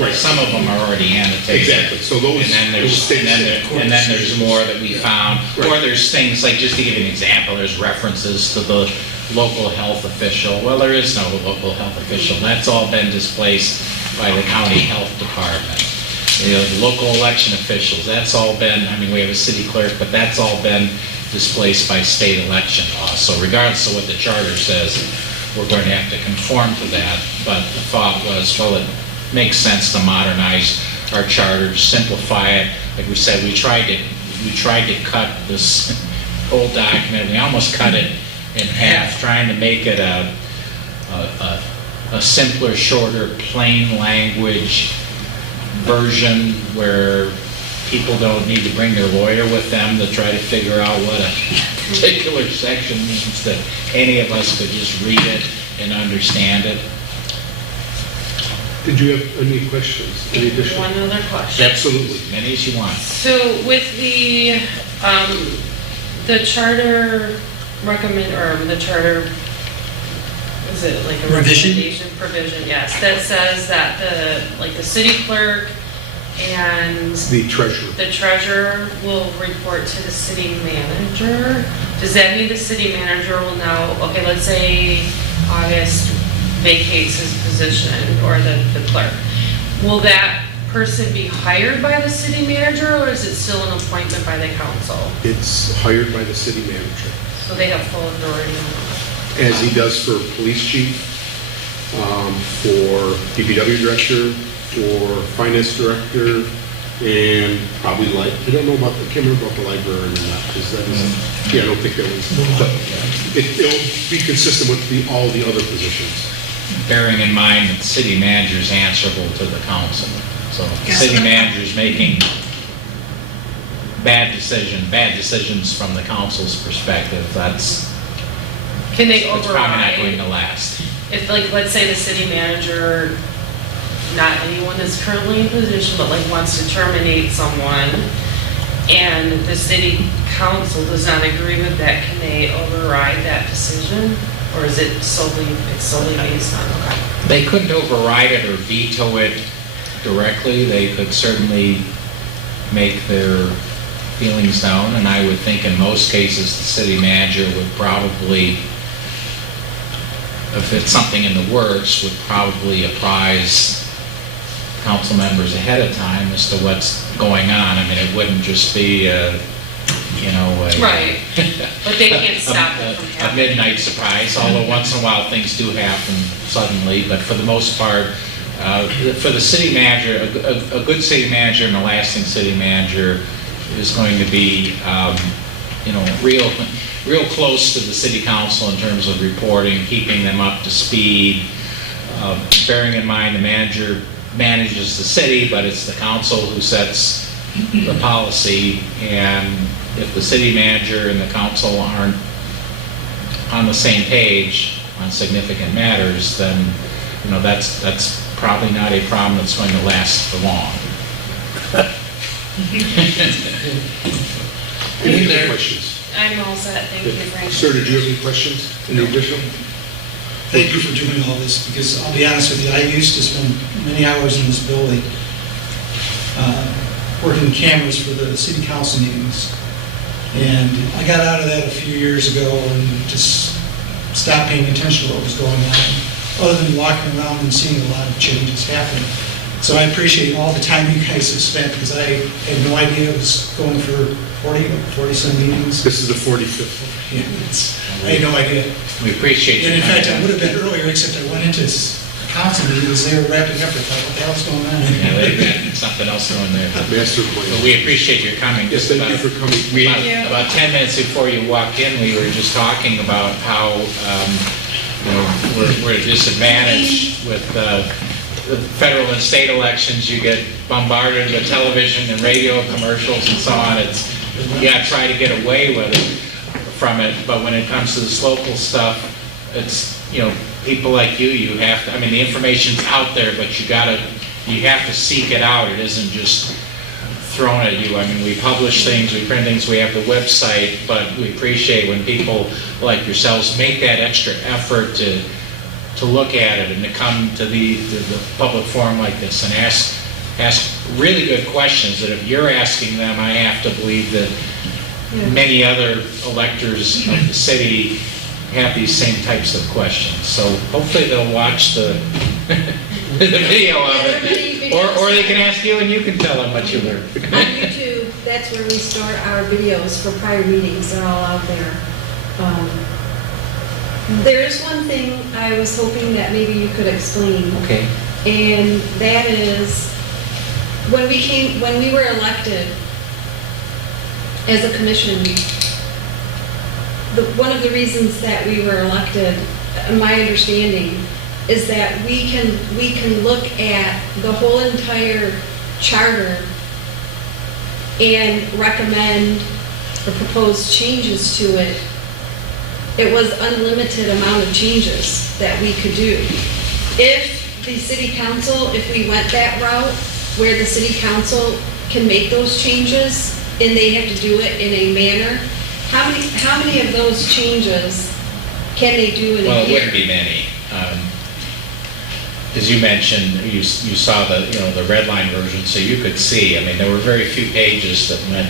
Right. Some of them are already annotated. Exactly. So those. And then there's more that we found. Right. Or there's things like, just to give you an example, there's references to the local health official. Well, there is no local health official. That's all been displaced by the county health department. You know, the local election officials, that's all been, I mean, we have a city clerk, but that's all been displaced by state election laws. So regardless of what the charter says, we're going to have to conform to that. But the thought was, well, it makes sense to modernize our charter, to simplify it. Like we said, we tried to cut this old document. We almost cut it in half, trying to make it a simpler, shorter, plain language version where people don't need to bring their lawyer with them to try to figure out what a particular section means, that any of us could just read it and understand it. Did you have any questions? Any additional? One other question. Absolutely, many as you want. So with the The charter the charter, is it like a Revision? recommendation provision? Yes, that says that the city clerk and The treasurer. the treasurer will report to the city manager. Does that mean the city manager will now, okay, let's say August vacates his position, or the clerk. Will that person be hired by the city manager, or is it still an appointment by the council? It's hired by the city manager, So they have full authority on as he does for police chief, for DPW director, for finance director, and probably I don't know about, I can't remember about the librarian or not, because that is, I don't think that was, but it'll be consistent with all the other positions. Bearing in mind that the city manager is answerable to the council. So if the city manager is making bad decisions from the council's perspective, that's Can they probably not going override, to last. if like, let's say the city manager, not anyone that's currently in position, but like wants to terminate someone, and the city council does not agree with that, can they override that decision? Or is it solely based on, okay? They couldn't override it or veto it directly. They could certainly make their feelings known, and I would think in most cases, the city manager would probably, if it's something in the works, would probably apprise council members ahead of time as to what's going on. I mean, it wouldn't just be Right, but they can't stop it from a happening. midnight surprise, although once in a while things do happen suddenly, but for the most part, for the city manager, a good city manager and a lasting city manager is going to be, real close to the city council in terms of reporting, keeping them up to speed, bearing in mind the manager manages the city, but it's the council who sets the policy, and if the city manager and the council aren't on the same page on significant matters, then, that's probably not a problem that's going to last for long. Any other questions? I'm all set, thank you, Frank. Sir, did you have any questions? Any additional? Thank you for doing all this, because I'll be honest with you, I used to spend many hours in this building working cameras for the city council meetings. And I got out of that a few years ago and just stopped paying attention to what was going on, other than walking around and seeing a lot of changes happen. So I appreciate all the time you guys have spent, because I had no idea it was going for 40-some meetings. This is the 45th. Yeah, I had no idea. We appreciate you And in coming fact, I in. would have been earlier, except I went into this council meeting as they were wrapping up. I thought, what the hell's going on? Yeah, they've got something else going there. Master But plan. we appreciate your coming. Yes, thank you for coming. About 10 minutes before you walked in, we were just talking about how, we're at a disadvantage with the federal and state elections. You get bombarded with television and radio commercials and so on. You gotta try to get away with it from it, but when it comes to this local stuff, it's, people like you have to, the information's out there, but you have to seek it out. It isn't just thrown at you. We publish things, we print things, we have the website, but we appreciate when people like yourselves make that extra effort to look at it and to come to the public forum like this and ask really good questions that if you're asking them, I have to believe that many other electors of the city have these same types of questions. So hopefully they'll watch the video of it, or they can ask you and you can tell them what you learned. On YouTube, that's where we store our videos for prior meetings, they're all out there. There is one thing I was hoping that maybe you could explain, Okay. and that is, when we were elected as a commission, one of the reasons that we were elected, my understanding, is that we can look at the whole entire charter and recommend or propose changes to it. It was unlimited amount of changes that we could do. If the city council, if we went that route, where the city council can make those changes, and they have to do it in a manner How many of those changes can they do in Well, a it year? wouldn't be many. As you mentioned, you saw the red line version, so you could see, I mean, there were very few pages that went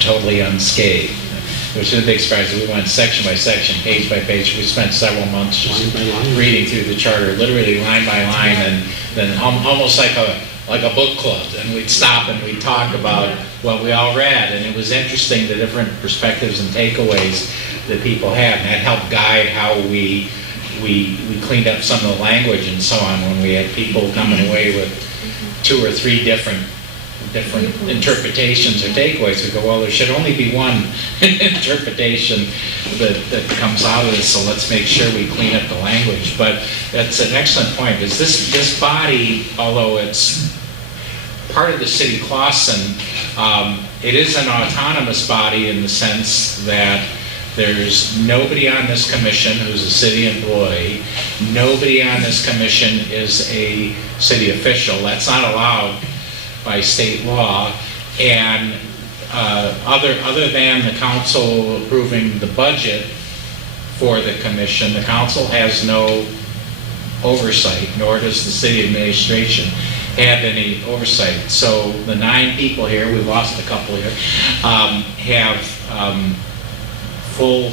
totally unscathed. Which is a big surprise. We went section by section, page by page. We spent several months just Line by line? reading through the charter, literally line by line, and then almost like a book club. And we'd stop and we'd talk about what we all read, and it was interesting, the different perspectives and takeaways that people had, and that helped guide how we cleaned up some of the language and so on when we had people coming away with 2 or 3 different interpretations or takeaways. We go, well, there should only be one interpretation that comes out of this, so let's make sure we clean up the language. But that's an excellent point, because this body, although it's part of the city of Clawson, it is an autonomous body in the sense that there's nobody on this commission who's a city employee. Nobody on this commission is a city official. That's not allowed by state law. And other than the council approving the budget for the commission, the council has no oversight, nor does the city administration have any oversight. So the 9 people here, we lost a couple here, have full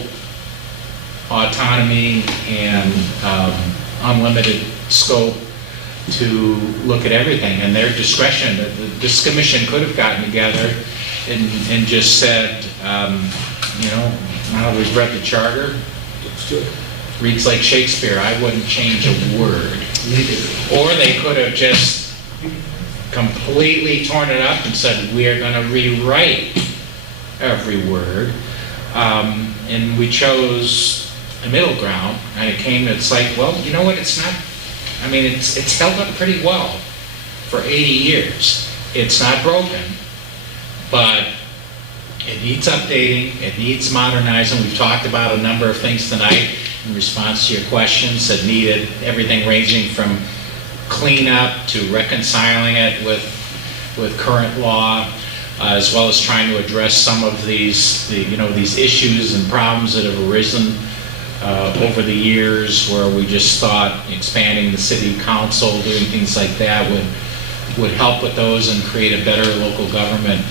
autonomy and unlimited scope to look at everything, and their discretion. This commission could have gotten together and just said, now we've read the charter, Looks good. reads like Shakespeare, I wouldn't change a word. Or they could have just completely torn it up and said, we are going to rewrite every word. And we chose a middle ground, and it's like, well, you know what, it's not, I mean, it's held up pretty well for 80 years. It's not broken, but it needs updating, it needs modernizing. We've talked about a number of things tonight in response to your questions that needed everything ranging from cleanup to reconciling it with current law, as well as trying to address some of these issues and problems that have arisen over the years, where we just thought expanding the city council, doing things like that would help with those and create a better local government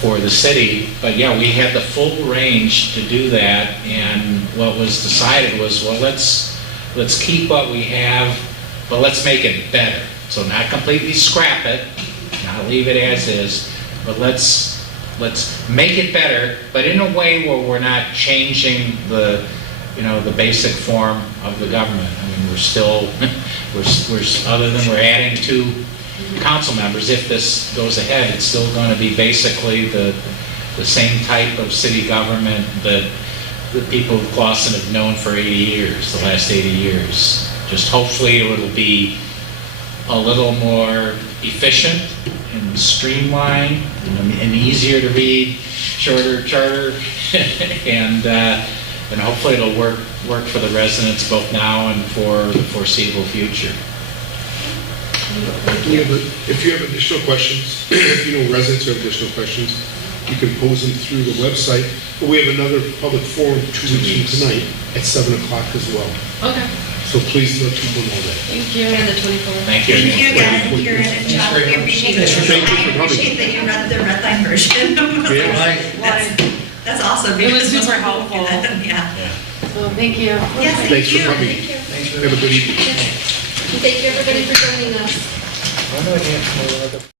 for the city. But yeah, we had the full range to do that, and what was decided was, well, let's keep what we have, but let's make it better. So not completely scrap it, not leave it as is, but let's make it better, but in a way where we're not changing the basic form of the government. I mean, we're still, other than we're adding 2 council members, if this goes ahead, it's still going to be basically the same type of city government that the people of Clawson have known for 80 years, the last 80 years. Just hopefully it'll be a little more efficient and streamlined and easier to read, shorter charter, and hopefully it'll work for the residents both now and for the foreseeable future. If you have additional questions, if you know residents have additional questions, you can pose them through the website. But we have another public forum 2 weeks from tonight at 7 o'clock as well. Okay, So please let people know that. thank you. And the 24th. Thank you. Thank you again, Karen and John. We appreciate it. Thank you for I coming. appreciate that you read the red line version. Yeah. That's awesome. It was because super most people helpful. get that. Yeah. So, thank you. Yes, thank Thanks for you. coming. Thanks for Have a good evening. Thank you, everybody, for joining us. I know I can't.